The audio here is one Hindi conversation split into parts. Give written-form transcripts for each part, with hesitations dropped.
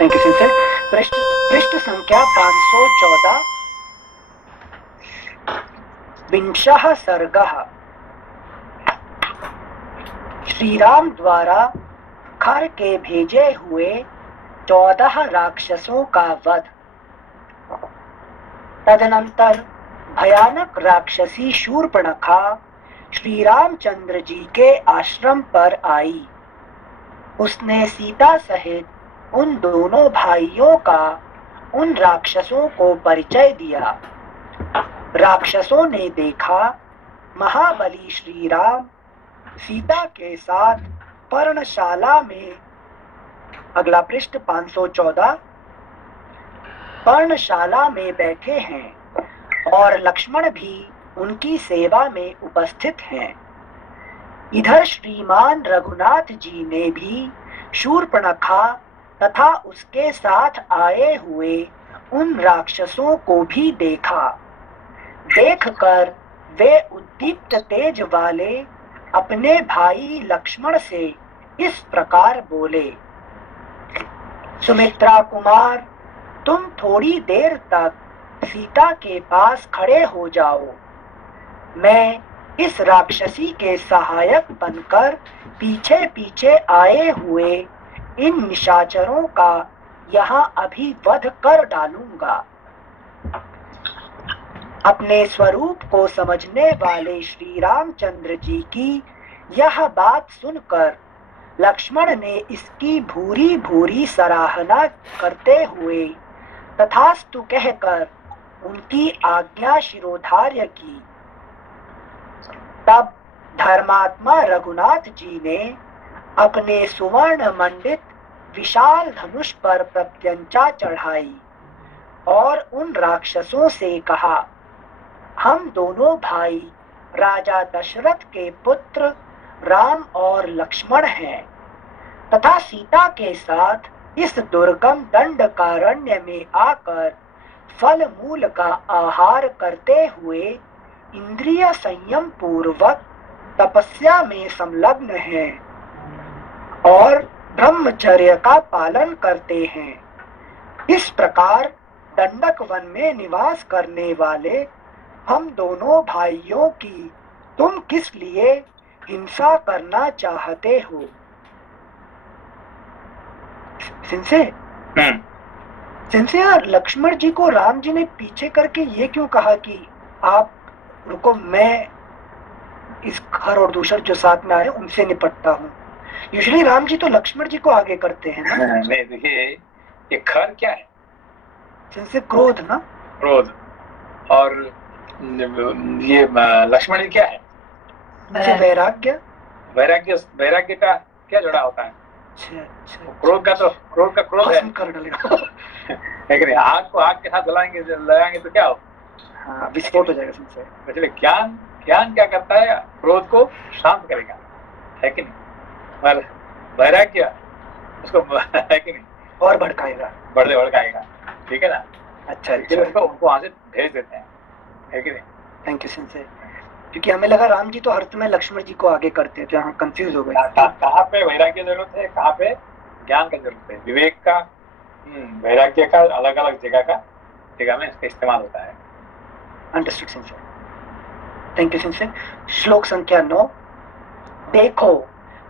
Thank you सिंसे। पृष्ठ पृष्ठ संख्या 514। विंशः सर्गः। श्रीराम द्वारा खर के भेजे हुए 14 राक्षसों का वध। तदनंतर भयानक राक्षसी शूर्पणखा श्री रामचंद्र जी के आश्रम पर आई। उसने सीता सहित उन दोनों भाइयों का उन राक्षसों को परिचय दिया। राक्षसों ने देखा महाबली श्री राम सीता के साथ पर्णशाला में, अगला पृष्ठ 514, पर्णशाला में बैठे हैं और लक्ष्मण भी उनकी सेवा में उपस्थित हैं। इधर श्रीमान रघुनाथ जी ने भी शूर्पणखा तथा उसके साथ आए हुए उन राक्षसों को भी देखा। देखकर वे उद्दीप्त तेज वाले अपने भाई लक्ष्मण से इस प्रकार बोले, सुमित्रा कुमार, तुम थोड़ी देर तक सीता के पास खड़े हो जाओ। मैं इस राक्षसी के सहायक बनकर पीछे पीछे आए हुए इन निशाचरों का यहाँ अभी वध कर डालूंगा। अपने स्वरूप को समझने वाले श्री रामचंद्र जी की यह बात सुनकर लक्ष्मण ने इसकी भूरी भूरी सराहना करते हुए तथास्तु कहकर उनकी आज्ञा शिरोधार्य की। तब धर्मात्मा रघुनाथ जी ने अपने सुवर्ण मंडित विशाल धनुष पर प्रत्यंचा चढ़ाई और उन राक्षसों से कहा, हम दोनों भाई राजा दशरथ के पुत्र राम और लक्ष्मण हैं तथा सीता के साथ इस दुर्गम दंडकारण्य में आकर फल मूल का आहार करते हुए इंद्रिय संयम पूर्वक तपस्या में संलग्न हैं और ब्रह्मचर्य का पालन करते हैं। इस प्रकार दंडक वन में निवास करने वाले हम दोनों भाइयों की तुम किस लिए हिंसा करना चाहते हो? सिंसे यार, लक्ष्मण जी को राम जी ने पीछे करके ये क्यों कहा कि आप रुको, मैं इस खर और दूसर जो साथ में आए उनसे निपटता हूँ। यूजुअली राम जी तो लक्ष्मण जी को आगे करते हैं ना। नहीं, देखिए ये खर क्या है? सिंसे क्रोध ना, क्रोध। और ये लक्ष्मण जी क्या है? वैराग्य। वैराग्य का क्या जुड़ा होता है? क्रोध का क्रोध है। कर डालेगा। लेकिन आग को आग के साथ लगाएंगे तो क्या हो? हाँ, विस्फोट हो जाएगा। इसलिए ज्ञान क्या करता है? क्रोध को शांत करेगा, है कि नहीं? वैराग्य उसको है कि नहीं, और भड़काएगा। ठीक है ना? अच्छा, उनको वहां से भेज देते हैं, है कि नहीं? Thank you sensei. क्योंकि हमें लगा राम जी तो हर समय लक्ष्मण जी को आगे करते हैं, तो यहाँ कंफ्यूज हो गए। कहाँ पे वैराग्य जरूरत है, कहाँ पे ज्ञान का जरूरत है? विवेक का, वैराग्य का अलग अलग जगह में इसका इस्तेमाल होता है। Understood sensei. Thank you sensei. श्लोक संख्या 9। देखो,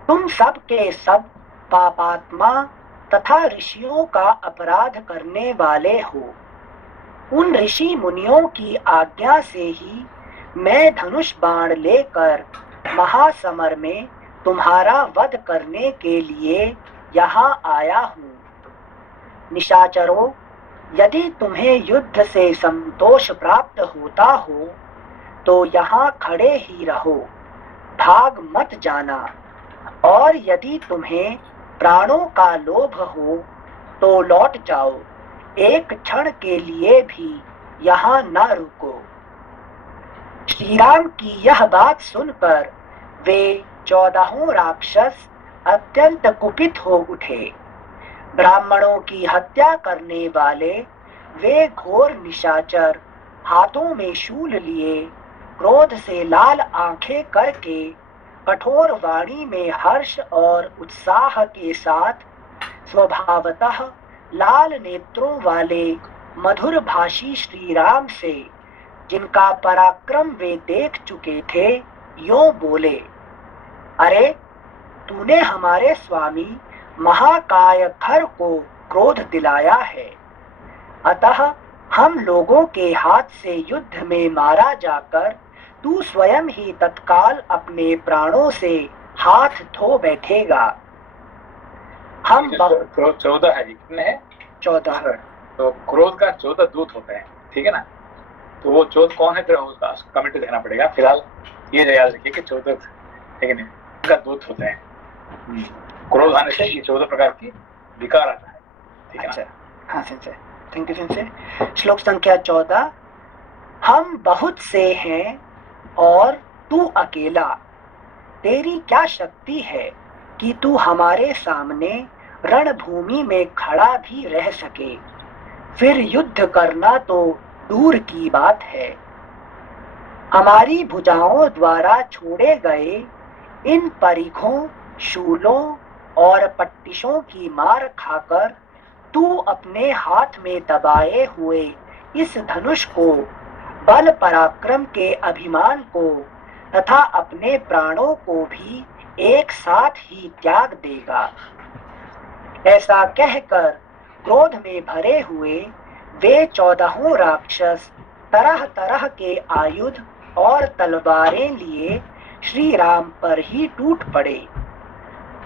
तुम सब के सब पापात्मा तथा ऋषियों का अपराध करने वाले हो। उन ऋषि मुनियों की आज्ञा से ही मैं धनुष बाण लेकर महासमर में तुम्हारा वध करने के लिए यहाँ आया हूँ। निशाचरों, यदि तुम्हें युद्ध से संतोष प्राप्त होता हो तो यहाँ खड़े ही रहो, भाग मत जाना। और यदि तुम्हें प्राणों का लोभ हो तो लौट जाओ, एक क्षण के लिए भी यहाँ न रुको। श्री राम की यह बात सुनकर वे 14 राक्षस अत्यंत कुपित हो उठे। ब्राह्मणों की हत्या करने वाले वे घोर निशाचर हाथों में शूल लिए, क्रोध से लाल आंखें करके, कठोर वाणी में हर्ष और उत्साह के साथ स्वभावतः लाल नेत्रों वाले मधुर भाषी श्री राम से, जिनका पराक्रम वे देख चुके थे, यों बोले, अरे तूने हमारे स्वामी महाकाय खर को क्रोध दिलाया है, अतः हम लोगों के हाथ से युद्ध में मारा जाकर तू स्वयं ही तत्काल अपने प्राणों से हाथ धो बैठेगा। हम 14 है, कितने हैं? 14। तो क्रोध का 14 दूत होते हैं, ठीक है ना। तो वो 14 कौन है, फिर उसका कमेंट देखना पड़ेगा। फिलहाल ये याद रखिए कि 14, ठीक है ना, का दूत होते हैं। क्रोध आने से ये 14 प्रकार की विकार आता है, ठीक है। अच्छा, हाँ सिंसे, थैंक यू सिंसे। श्लोक संख्या 14। हम बहुत से हैं और तू अकेला, तेरी क्या शक्ति है कि तू हमारे सामने रणभूमि में खड़ा भी रह सके, फिर युद्ध करना तो दूर की बात है। हमारी भुजाओं द्वारा छोड़े गए इन परिघों, शूलों और पट्टिशों की मार खाकर तू अपने हाथ में दबाए हुए इस धनुष को, बल पराक्रम के अभिमान को तथा अपने प्राणों को भी एक साथ ही त्याग देगा। ऐसा कहकर क्रोध में भरे हुए वे 14 राक्षस तरह तरह के आयुध और तलवारें लिए श्री राम पर ही टूट पड़े।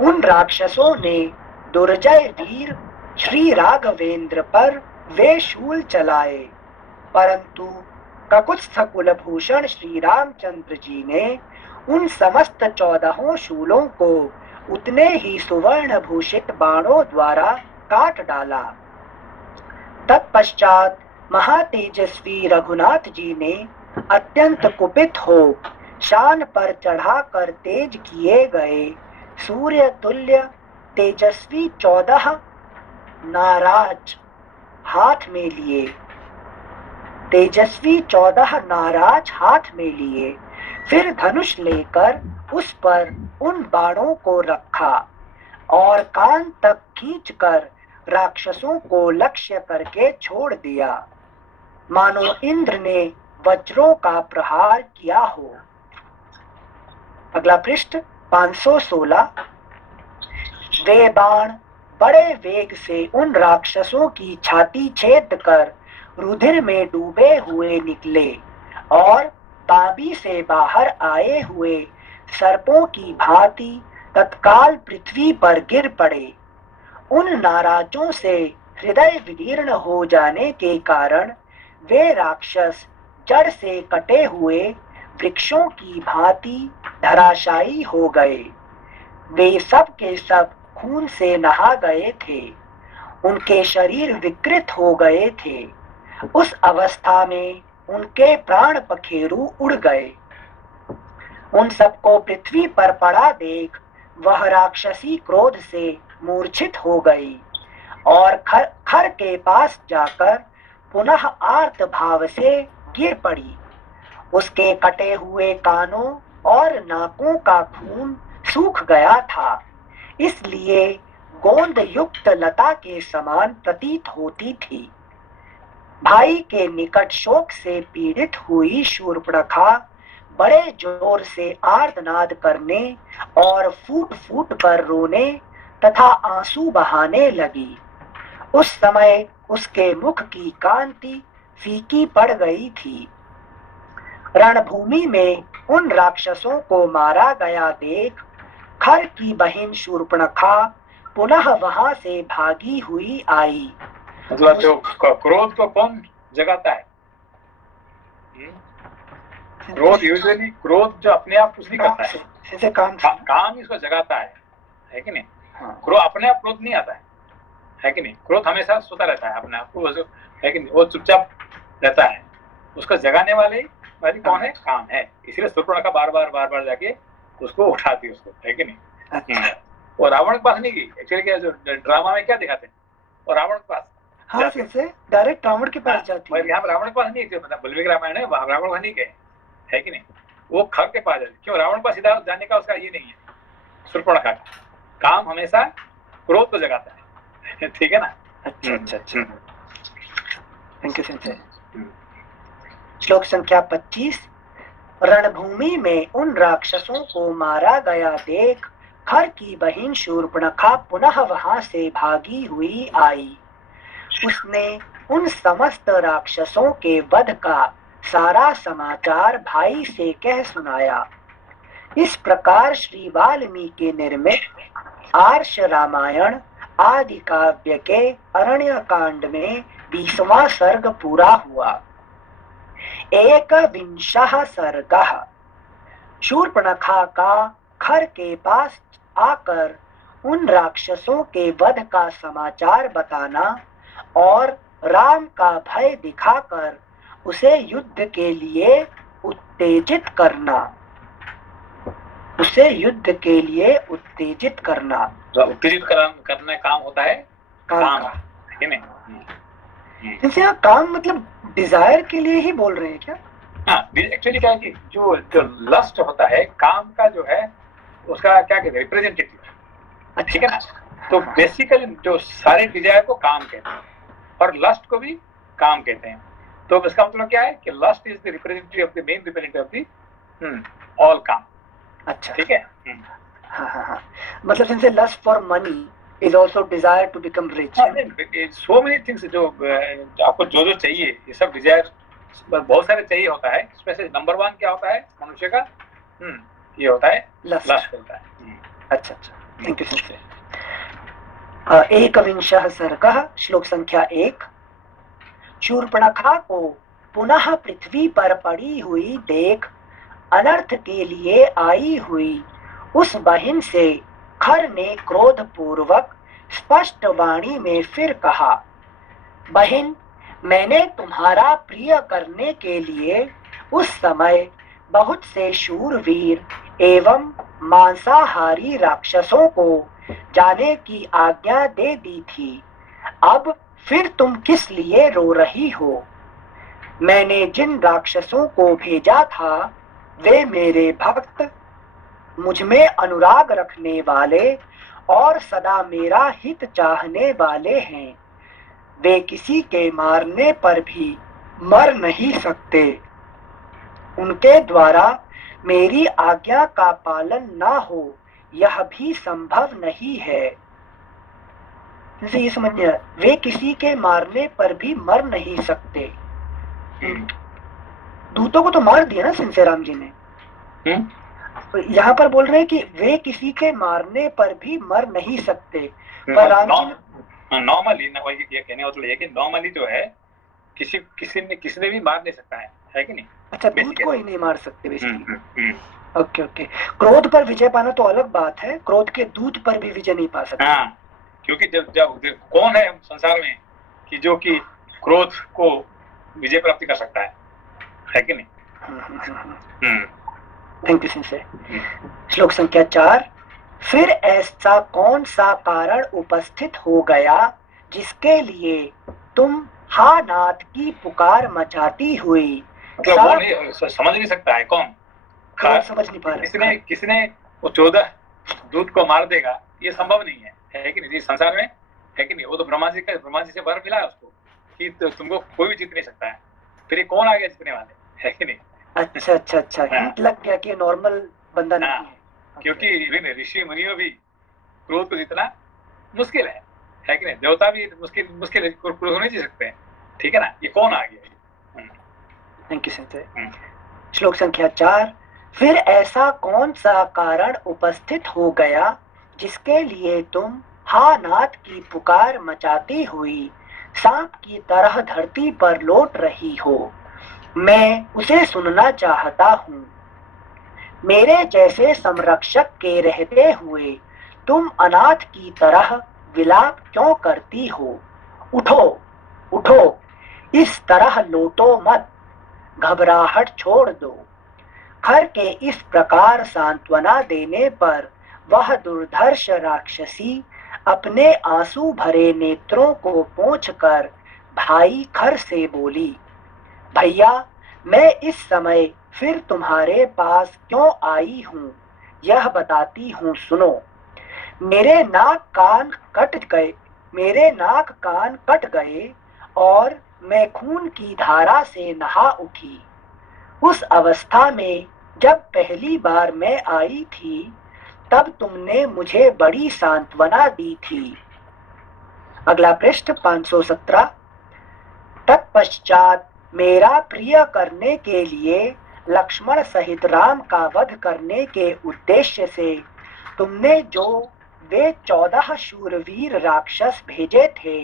उन राक्षसों ने दुर्जय वीर श्री राघवेंद्र पर वे शूल चलाए, परंतु ककुत्स्थ कुलभूषण श्री रामचंद्र जी ने उन समस्त 14 शूलों को उतने ही सुवर्ण भूषित बाणों द्वारा काट डाला। तत्पश्चात महातेजस्वी रघुनाथ जी ने अत्यंत कुपित हो शान पर चढ़ाकर तेज किए गए सूर्य तुल्य तेजस्वी 14 नाराज हाथ में लिए, तेजस्वी 14 नाराज हाथ में लिए, फिर धनुष लेकर उस पर उन बाणों को रखा और कान तक खींचकर राक्षसों को लक्ष्य करके छोड़ दिया, मानो इंद्र ने वज्रों का प्रहार किया हो। अगला पृष्ठ 516। वे बाण बड़े वेग से उन राक्षसों की छाती छेद कर रुधिर में डूबे हुए निकले और ताबी से बाहर आए हुए सर्पों की भांति तत्काल पृथ्वी पर गिर पड़े। उन नाराजों से हृदय विदीर्ण हो जाने के कारण वे राक्षस जड़ से कटे हुए वृक्षों की भांति धराशायी हो गए। वे सब के सब खून से नहा गए थे, उनके शरीर विकृत हो गए थे। उस अवस्था में उनके प्राण पखेरु उड़ गए। उन सबको पृथ्वी पर पड़ा देख वह राक्षसी क्रोध से मूर्छित हो गई और खर के पास जाकर पुनः आर्त भाव से गिर पड़ी। उसके कटे हुए कानों और नाकों का खून सूख गया था, इसलिए गोंद युक्त लता के समान प्रतीत होती थी। भाई के निकट शोक से पीड़ित हुई शूर्पणखा बड़े जोर से आर्तनाद करने और फूट फूट कर रोने तथा आंसू बहाने लगी। उस समय उसके मुख की कांति फीकी पड़ गई थी। रणभूमि में उन राक्षसों को मारा गया देख खर की बहन शूर्पणखा पुनः वहां से भागी हुई आई। मतलब जो क्रोध को कौन जगाता है? क्रोध यूजुअली क्रोध जो अपने आप कुछ नहीं करता है, काम इसको जगाता है कि नहीं? क्रोध अपने आप क्रोध नहीं आता है कि नहीं? क्रोध हमेशा सोता रहता है अपने आप को, है कि नहीं? वो चुपचाप रहता है, उसको जगाने वाली कौन है? काम है। इसलिए शूर्पणखा बार बार जाके उसको उठाती है उसको, है कि नहीं? वो रावण के पास नहीं गई एक्चुअली, क्या जो ड्रामा में क्या दिखाते हैं, और रावण के पास डायरेक्ट रावण के पास जाती है। यहाँ रावण के पास नहीं गए, मतलब बल्मीक रामायण है, रावण वहां नहीं गए, है कि नहीं? वो खर के पास जाते। क्यों? रावण के पास सीधा जाने का उसका ये नहीं है। शूर्पणखा का काम हमेशा क्रोध को जगाता है, ठीक है ना? अच्छा अच्छा अच्छा, थैंक यू सेंसे। श्लोक संख्या 25। रणभूमि में उन राक्षसों को मारा गया देख खर की बहन शूर्पणखा पुनः वहां से भागी हुई आई। उसने उन समस्त राक्षसों के वध का सारा समाचार भाई से कह सुनाया। इस प्रकार श्री वाल्मीकि निर्मित आर्ष रामायण आदि काव्य के अरण्य कांड में 20वां सर्ग पूरा हुआ। 21वां सर्ग। शूर्पणखा का खर के पास आकर उन राक्षसों के वध का समाचार बताना और राम का भय दिखाकर उसे युद्ध के लिए उत्तेजित करना। उसे युद्ध के लिए उत्तेजित करना। उत्तेजित करने काम होता है काम का, है नहीं? जैसे यहाँ काम मतलब डिजायर के लिए ही बोल रहे हैं क्या? हाँ, एक्चुअली क्या है कि जो लस्ट होता है काम का जो है उसका क्या कहते हैं, रिप्रेजेंटेटिव, ठीक है ना? तो बेसिकली जो सारे डिजायर को काम कहते हैं और लस्ट को भी काम कहते हैं। तो इसका मतलब क्या है कि lust is the representative of the main representative of the all काम। अच्छा, ठीक है। हाँ हाँ हाँ, मतलब जैसे lust for money is also desire to become rich. So many things जो आपको जो जो चाहिए ये सब डिजायर बहुत सारे चाहिए होता है। इसमें से नंबर 1 क्या होता है मनुष्य का? ये होता है लस्ट होता है। अच्छा अच्छा, थैंक यू सर। 21वां सर्ग। श्लोक संख्या 1। शूर्पणखा को पुनः पृथ्वी पर पड़ी हुई देख अनर्थ के लिए आई हुई उस बहन से खर ने क्रोध पूर्वक स्पष्ट वाणी में फिर कहा, बहन, मैंने तुम्हारा प्रिय करने के लिए उस समय बहुत से शूरवीर एवं मांसाहारी राक्षसों को जाने की आज्ञा दे दी थी। अब फिर तुम किस लिए रो रही हो? मैंने जिन राक्षसों को भेजा था वे मेरे भक्त, मुझ में अनुराग रखने वाले और सदा मेरा हित चाहने वाले हैं। वे किसी के मारने पर भी मर नहीं सकते। उनके द्वारा मेरी आज्ञा का पालन ना हो यह भी संभव नहीं है। जैसे ये समझिए, वे किसी के मारने पर भी मर नहीं सकते। दूतों को तो मार दिया ना सिंसेराम जी ने। यहाँ पर बोल रहे हैं कि वे किसी के मारने पर भी मर नहीं सकते। पर राम जी नॉर्मली ये कहने मतलब ये कि नॉर्मली जो है किसी ने भी मार नहीं सकता है कि नहीं? अच्छा, दूत को ही नहीं मार सकते बेसिकली। ओके ओके, क्रोध पर विजय पाना तो अलग बात है, क्रोध के दूत पर भी विजय नहीं पा सकते। हाँ, क्योंकि जब कौन है संसार में कि जो कि क्रोध को विजय प्राप्ति कर सकता है कि नहीं? Thank you sensei. श्लोक संख्या 4। फिर ऐसा कौन सा कारण उपस्थित हो गया जिसके लिए तुम हा नाथ की पुकार मचाती हुई समझ नहीं सकता है कौन? समझ नहीं पा रहे। किसने वो 14 दूत को मार देगा ये संभव नहीं है कि नहीं? संसार में है कि नहीं? वो तो ब्रह्मा जी से वर मिला है उसको कि तुमको कोई भी जीत नहीं सकता है। फिर ये कौन आ गया जीतने वाले, है कि नहीं? अच्छा अच्छा अच्छा, हिंट लग गया कि नॉर्मल बंदा नहीं है। क्योंकि ऋषि मुनियों भी क्रोध को जीतना मुश्किल है कि नहीं? देवता भी मुश्किल क्रोध नहीं जी सकते हैं, ठीक है ना? ये कौन आ गया? Thank you sensei. श्लोक संख्या 4। फिर ऐसा कौन सा कारण उपस्थित हो गया जिसके लिए तुम हा नाथ की पुकार मचाती हुई सांप की तरह धरती पर लौट रही हो? मैं उसे सुनना चाहता हूँ। मेरे जैसे संरक्षक के रहते हुए तुम अनाथ की तरह विलाप क्यों करती हो? उठो उठो, इस तरह लौटो मत, घबराहट छोड़ दो। खर के इस प्रकार सांत्वना देने पर वह दुर्धर्ष राक्षसी अपने आंसू भरे नेत्रों को पोंछकर भाई खर से बोली, भैया, मैं इस समय फिर तुम्हारे पास क्यों आई हूँ यह बताती हूँ, सुनो। मेरे नाक कान कट गए, मेरे नाक कान कट गए और मैं खून की धारा से नहा उठी। उस अवस्था में जब पहली बार मैं आई थी, तब तुमने मुझे बड़ी सांत्वना दी थी। अगला पृष्ठ 517। तत्पश्चात मेरा प्रिय करने के लिए लक्ष्मण सहित राम का वध करने के उद्देश्य से तुमने जो वे 14 शूरवीर राक्षस भेजे थे,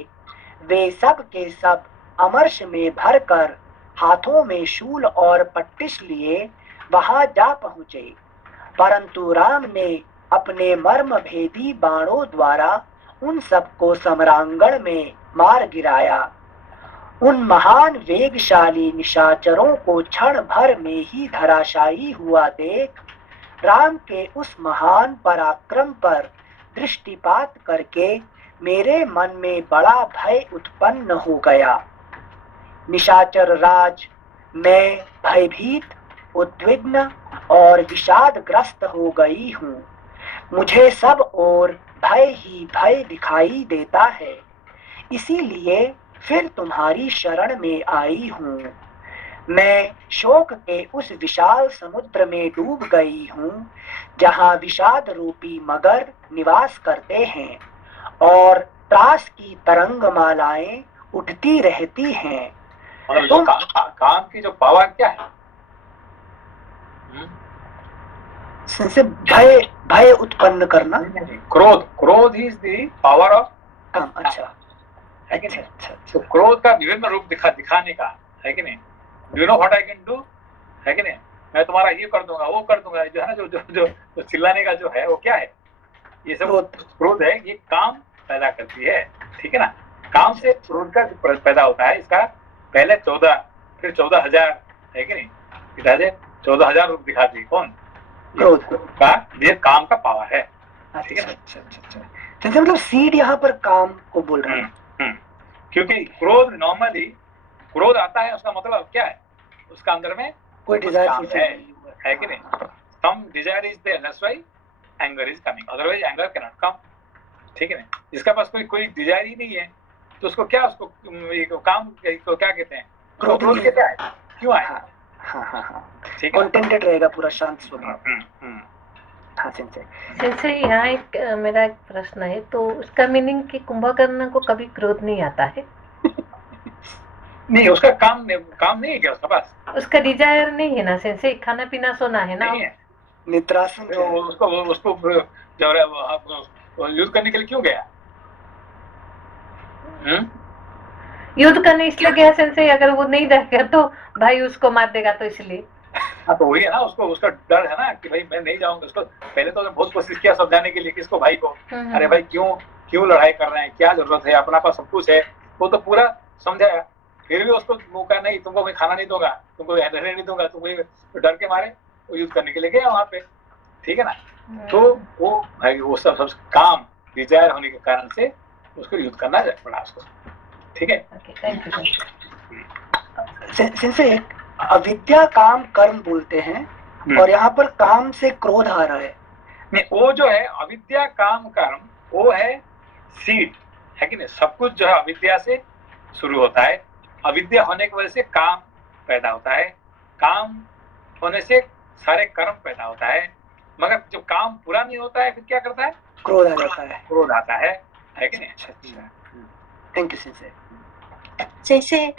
वे सब के सब अमरश में भरकर हाथों में शूल और पट्टिश लिए वहां जा पहुंचे। परंतु राम ने अपने मर्म भेदी बाणों द्वारा उन सबको सम्रांगण में मार गिराया। उन महान वेगशाली निशाचरों को क्षण भर में ही धराशायी हुआ देख राम के उस महान पराक्रम पर दृष्टिपात करके मेरे मन में बड़ा भय उत्पन्न हो गया। निशाचर राज, मैं भयभीत, उद्विग्न और विषादग्रस्त हो गई हूँ। मुझे सब ओर भय ही भय दिखाई देता है, इसीलिए फिर तुम्हारी शरण में आई हूँ। मैं शोक के उस विशाल समुद्र में डूब गई हूँ, जहाँ विषाद रूपी मगर निवास करते हैं और त्रास की तरंग मालाएं उठती रहती हैं। मतलब काम की जो पावर क्या है? से भय भय उत्पन्न करना। क्रोध इज द पावर ऑफ काम। अच्छा, है कि नहीं? तो क्रोध का विभिन्न रूप दिखाने का, है कि नहीं? You know what I can do, है कि नहीं? मैं तुम्हारा ये कर दूंगा, वो कर दूंगा, जो है ना, जो चिल्लाने का जो है वो क्या है? ये सब क्रोध है, ये काम पैदा करती है, ठीक है ना? काम से क्रोध का पैदा होता है। इसका पहले 14, फिर 14,000, है कि नहीं? पिताजी 14,000 रूप दिखाती है। कौन? क्रोध का, ये काम का पावर है, ठीक है ना? अच्छा, मतलब सीड यहाँ पर काम को बोल रहे हैं। क्योंकि क्रोध नॉर्मली क्रोध आता है, उसका मतलब क्या है? उसका अंदर में कोई डिजायर है कि नहीं? Some desire is there, that's why anger is coming, otherwise anger can not come, ठीक है ना? जिसका पास कोई डिजायर ही नहीं है तो उसको क्या, उसको काम को क्या कहते हैं? क्रोध के क्या है? क्यों आए? ठीक है, कंटेंटेड रहेगा, पूरा शांत स्वभाव। हाँ सेंसे, यहाँ एक मेरा एक प्रश्न है, तो उसका मीनिंग कि कुंभकर्ण को कभी क्रोध नहीं आता है? नहीं, उसका काम नहीं है क्या उसका पास? उसका डिजायर नहीं है ना सेंसे, खाना पीना सोना है ना? निद्रासन जो उसको युद्ध करने के लिए क्यों गया? युद्ध करने इसलिए गया सेंसे, अगर वो नहीं जाएगा तो भाई उसको मार देगा, तो इसलिए। हाँ, तो वही है ना, उसका डर है ना कि भाई मैं नहीं जाऊंगा। उसको पहले तो बहुत कोशिश किया समझाने के लिए, किसको? भाई को। अरे भाई क्यों लड़ाई कर रहे हैं, क्या जरूरत है, अपना पास सब कुछ है। वो तो पूरा समझाया, फिर भी उसको मौका नहीं, तुमको मैं खाना नहीं दूंगा, तुमको रहने नहीं दूंगा, तुमको डर के मारे वो युद्ध करने के लिए गया वहां पे, ठीक है ना? तो वो भाई वो सब काम डिजायर होने के कारण से उसको युद्ध करना पड़ा उसको, ठीक है? सिंसे अविद्या काम कर्म बोलते हैं, और यहाँ पर काम से क्रोध आ रहा है। नहीं, वो जो है अविद्या काम कर्म, वो है सीड, है कि नहीं? सब कुछ जो है अविद्या से शुरू होता है। अविद्या होने की वजह से काम पैदा होता है, काम होने से सारे कर्म पैदा होता है। मगर जब काम पूरा नहीं होता है, फिर क्या करता है? क्रोध आ जाता है। क्रोध आता है कि नहीं? अच्छा, thank you sense. 先生、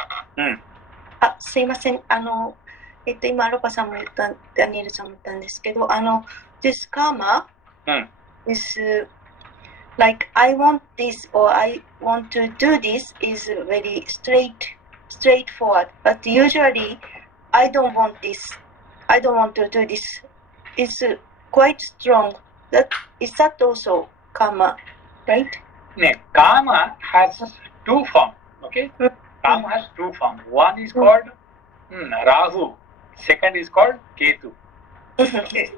すいません、今ロパさんも言った、ダニエルさんも言ったんですけど、this karma is like I want this or I want to do this is very straightforward, but usually I don't want this, I don't want to do this. It's quite strong. Is that also karma, right? No, karma has two forms. Okay, karma has two forms. One is called Rahu. Second is called Ketu. Okay,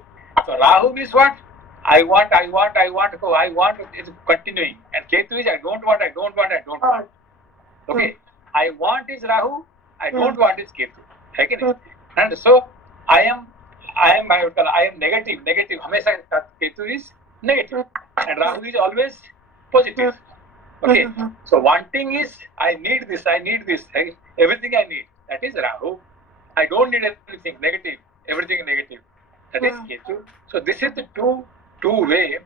so Rahu is what? I want. It's continuing, and Ketu is I don't want. Okay, I want is Rahu. I don't want is Ketu. Okay, and so I am negative. हमेशा Ketu is negative, and Rahu is always positive. Okay, so wanting is I need this, everything I need. That is Rahu. I don't need anything negative, everything negative. That is Ketu. So this is the two-way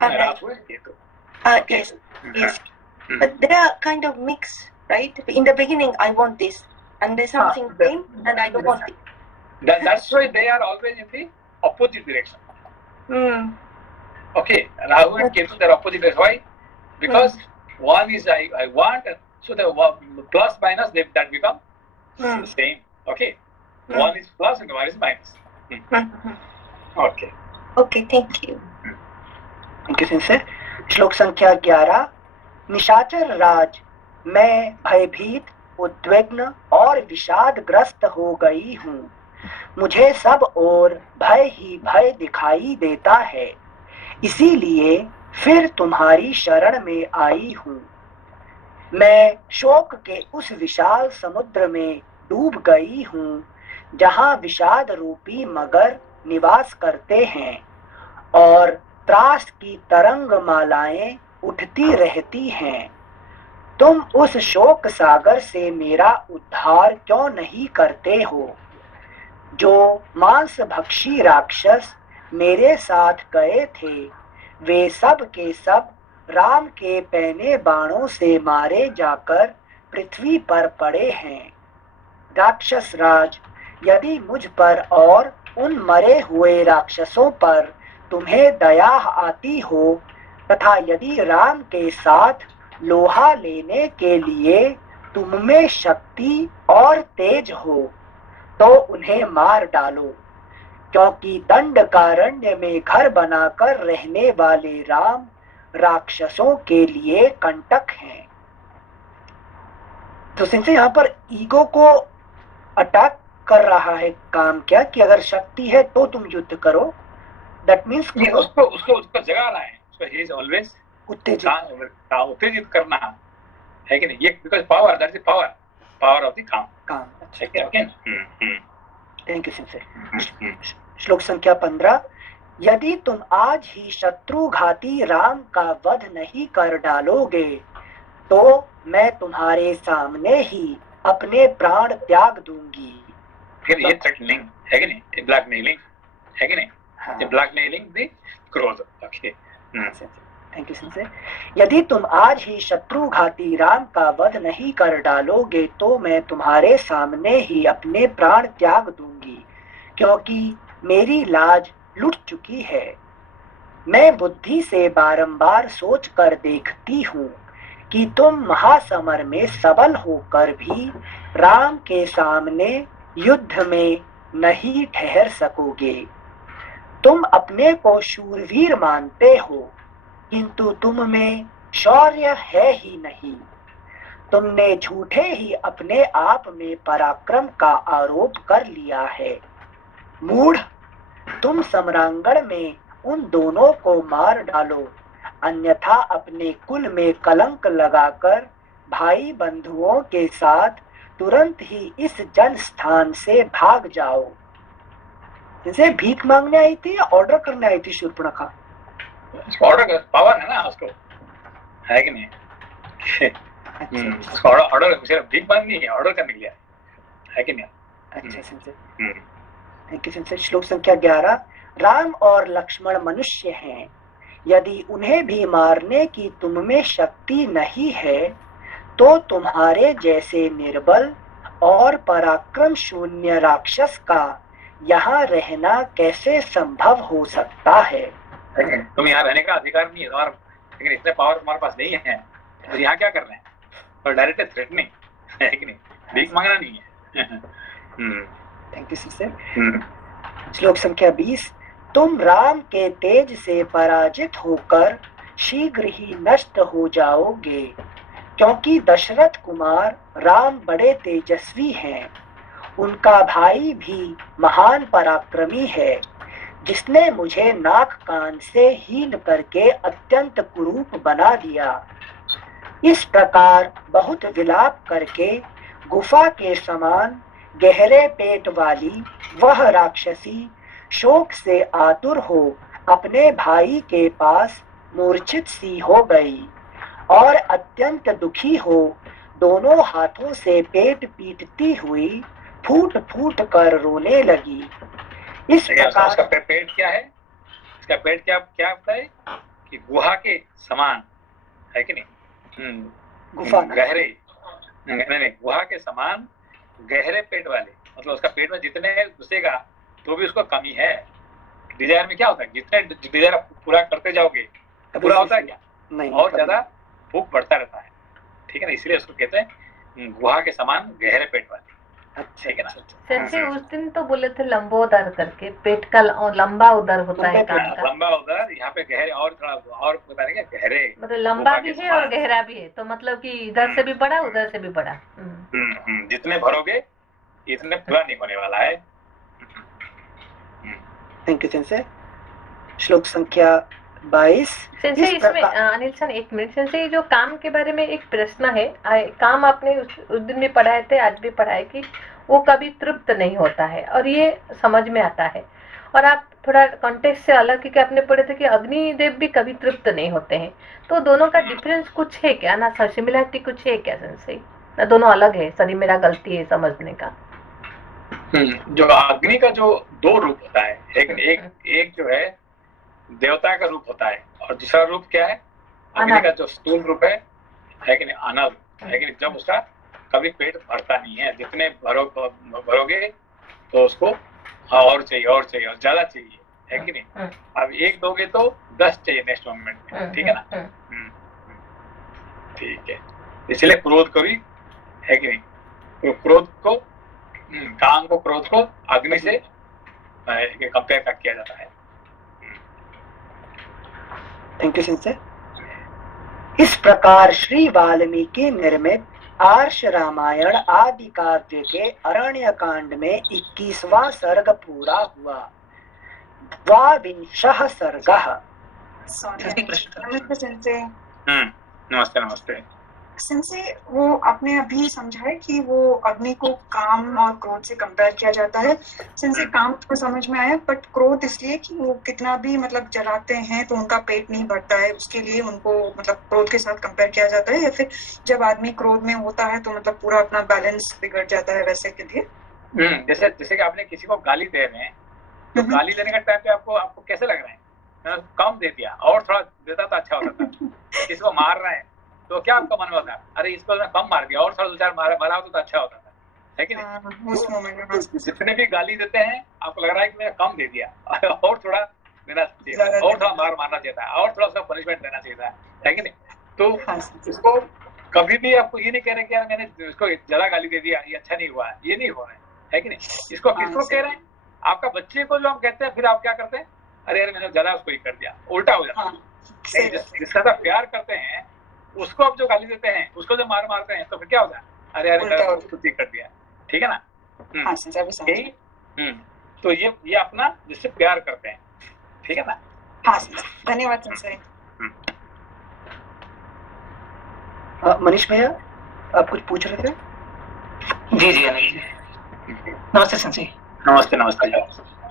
Rahu and Ketu. Okay. Yes. But they are kind of mixed, right? In the beginning, I want this, and there's something came, and I don't want it. That's why they are always in the opposite direction. Okay, Rahu and Ketu, they are opposite direction. Why? Because one is I want, so the plus minus that become same. Okay, one is plus and one is minus. Okay. Okay, thank you. Thank you sensei. श्लोक संख्या 11। निशाचर राज, मैं भयभीत, उद्विग्न और विषादग्रस्त हो गई हूँ। मुझे सब ओर भय ही भय दिखाई देता है, इसीलिए फिर तुम्हारी शरण में आई हूँ। मैं शोक के उस विशाल समुद्र में डूब गई हूँ, जहाँ विषाद रूपी मगर निवास करते हैं और त्रास की तरंग मालाएं उठती रहती हैं। तुम उस शोक सागर से मेरा उद्धार क्यों नहीं करते हो? जो मांस भक्षी राक्षस मेरे साथ गए थे, वे सब के सब राम के पैने बाणों से मारे जाकर पृथ्वी पर पड़े हैं। राक्षस राज, यदि मुझ पर और उन मरे हुए राक्षसों पर तुम्हें दया आती हो, तथा यदि राम के साथ लोहा लेने के लिए तुम में शक्ति और तेज हो, तो उन्हें मार डालो, क्योंकि दंडकारण्य में घर बनाकर रहने वाले राम राक्षसों के लिए कंटक हैं। तो सिंसे यहाँ पर ईगो को अटैक कर रहा है काम क्या कि अगर शक्ति है तो तुम युद्ध करो। दैट मीन्स उसको जगा रहा है, उसको ही इज ऑलवेज उत्तेजित करना है कि नहीं, ये because power, that is power of the काम। अच्छा, ओके। Thank you sensei. श्लोक संख्या 15। यदि तुम आज ही शत्रुघाती राम का वध नहीं कर डालोगे, तो मैं तुम्हारे सामने ही अपने प्राण त्याग दूंगी। फिर ये थ्रेटनिंग है कि नहीं, ब्लैकमेलिंग है कि नहीं, ये ब्लैकमेलिंग द क्रोध। Okay, thank you sensei. यदि तुम आज ही शत्रुघाती राम का वध नहीं कर डालोगे, तो मैं तुम्हारे सामने ही अपने प्राण त्याग दूंगी, क्योंकि मेरी लाज लुट चुकी है। मैं बुद्धि से बारंबार सोच कर देखती हूँ कि तुम महासमर में सबल होकर भी राम के सामने युद्ध में नहीं ठहर सकोगे। तुम अपने को शूरवीर मानते हो, किंतु तुम में शौर्य है ही नहीं। तुमने झूठे ही अपने आप में पराक्रम का आरोप कर लिया है। मूढ़, तुम सम्रांगण में उन दोनों को मार डालो, अन्यथा अपने कुल में कलंक लगाकर भाई बंधुओं के साथ तुरंत ही इस जन स्थान से भाग जाओ। जैसे भीख मांगने आई थी या ऑर्डर करने आई थी शूर्पणखा? ऑर्डर कर, पावर है ना उसको, है कि नहीं? ऑर्डर सिर्फ भीख मांगनी है, ऑर्डर करने के लिए है कि नहीं? अच्छा सिंसे, थैंक यू सिंसे। श्लोक संख्या 11। राम और लक्ष्मण मनुष्य हैं, यदि उन्हें भी मारने की तुम में शक्ति नहीं है, तो तुम्हारे जैसे निर्बल और पराक्रम शून्य राक्षस का यहाँ रहना कैसे संभव हो सकता है? तुम यहाँ रहने का अधिकार नहीं है तुम्हारा, लेकिन इतने पावर तुम्हारे पास नहीं है, तो यहाँ क्या कर रहे हैं? और डायरेक्ट थ्रेटनिंग है कि नहीं, भीख मांगना नहीं है। Thank you sister. श्लोक संख्या 20। तुम राम के तेज से पराजित होकर शीघ्र ही नष्ट हो जाओगे, क्योंकि दशरथ कुमार राम बड़े तेजस्वी हैं। उनका भाई भी महान पराक्रमी है, जिसने मुझे नाक कान से हीन करके अत्यंत कुरूप बना दिया। इस प्रकार बहुत विलाप करके गुफा के समान गहरे पेट वाली वह राक्षसी शोक से आतुर हो अपने भाई के पास मूर्छित सी हो गई और अत्यंत दुखी हो दोनों हाथों से पेट पीटती हुई फूट फूट कर रोने लगी। इस प्रकार उसका पेट क्या है, इसका पेट क्या क्या होता है कि गुहा के समान है कि नहीं, गुफा गहरे, नहीं गुहा के समान गहरे पेट वाले, मतलब उसका पेट में जितने घुसेगा तो भी उसको कमी है। डिजायर में क्या होता है, जितने डिजायर पूरा करते जाओगे पूरा होता है क्या, नहीं, और ज्यादा भूख बढ़ता रहता है, ठीक है ना, इसलिए उसको कहते हैं गुहा के समान गहरे पेट वाले। ठीक है ना। सेंसे उस दिन तो बोले थे लंबोदर करके, पेट का लंबा उधर होता है काम का, लंबा उधर, यहाँ पे गहरे और थोड़ा और बता रहे गहरे, मतलब लंबा भी है और गहरा भी है, तो मतलब कि इधर से भी बड़ा उधर से भी बड़ा। जितने भरोगे इतने पूरा नहीं होने वाला है। Thank you sensei. श्लोक संख्या 22। सेंसे इसमें अनिल सर एक मिनट, सेंसे जो काम के बारे में एक प्रश्न है, काम आपने उस दिन भी पढ़ाए थे, आज भी पढ़ाए कि वो कभी तृप्त नहीं होता है, और ये समझ में आता है, और आप थोड़ा कॉन्टेक्स्ट से अलग कि आपने पढ़े थे कि अग्निदेव भी कभी तृप्त नहीं होते हैं, तो दोनों का डिफरेंस कुछ है क्या ना, सिमिलरिटी कुछ है क्या सेंसे, ना दोनों अलग है? सॉरी मेरा गलती है समझने का। जो अग्नि का जो दो रूप होता है, एक जो है देवता का रूप होता है, और दूसरा रूप क्या है, अग्नि का जो स्थूल रूप है कि नहीं, अनल है कि नहीं, जब उसका कभी पेट भरता नहीं है, जितने भरोगे तो उसको और चाहिए और चाहिए और ज्यादा चाहिए, है कि नहीं। अब एक दोगे तो 10 चाहिए नेक्स्ट मोमेंट में, ठीक है ना। ठीक है, इसलिए क्रोध को भी है कि नहीं, तो क्रोध को काम को क्रोध को अग्नि से कंपेयर किया जाता है। Thank you sensei. इस प्रकार श्री वाल्मीकि निर्मित आर्ष रामायण आदि काव्य के अरण्य कांड में 21वां सर्ग पूरा हुआ। 22वां सर्गः। नमस्ते नमस्ते। सिंसे वो आपने अभी समझा है कि वो अग्नि को काम और क्रोध से कंपेयर किया जाता है। सिंसे काम तो समझ में आया, बट क्रोध इसलिए कि वो कितना भी मतलब जलाते हैं तो उनका पेट नहीं भरता है, उसके लिए उनको मतलब क्रोध के साथ कंपेयर किया जाता है, या फिर जब आदमी क्रोध में होता है तो मतलब पूरा अपना बैलेंस बिगड़ जाता है, वैसे के लिए। जैसे कि आपने किसी को गाली दे रहे हैं, तो गाली देने का टाइम पे आपको कैसे लग रहा है, कम दे दिया और थोड़ा देता तो अच्छा होता था। किसी को मार रहे हैं तो क्या आपका मन में होता है, अरे इसको मैं कम मार दिया और थोड़ा 2-4 मारा होता तो अच्छा होता था, है कि नहीं। उस मोमेंट में जितने भी गाली देते हैं आपको लग रहा है कि मैं कम दे दिया और थोड़ा देना चाहिए, और थोड़ा मारना चाहिए था, और थोड़ा सा पनिशमेंट देना चाहिए था, है कि नहीं। तो इसको कभी भी आपको ये नहीं कह रहे कि यार मैंने इसको ज्यादा गाली दे दिया, ये अच्छा नहीं हुआ, ये नहीं हो रहा है कि नहीं। इसको किसको कह रहे हैं, आपका बच्चे को जो हम कहते हैं, फिर आप क्या करते हैं, अरे यार मैंने ज्यादा उसको ही कर दिया, उल्टा हो जाता है। जिसका साथ प्यार करते हैं उसको आप जो गाली देते हैं, उसको जो मारते हैं, तो फिर क्या होता है, अरे मैंने उसको ठीक कर दिया, ठीक है ना। तो ये अपना जिससे प्यार करते हैं, ठीक है ना। हाँ धन्यवाद संजय। मनीष भैया आप कुछ पूछ रहे थे? जी अनिल जी, नमस्ते संजय। नमस्ते नमस्ते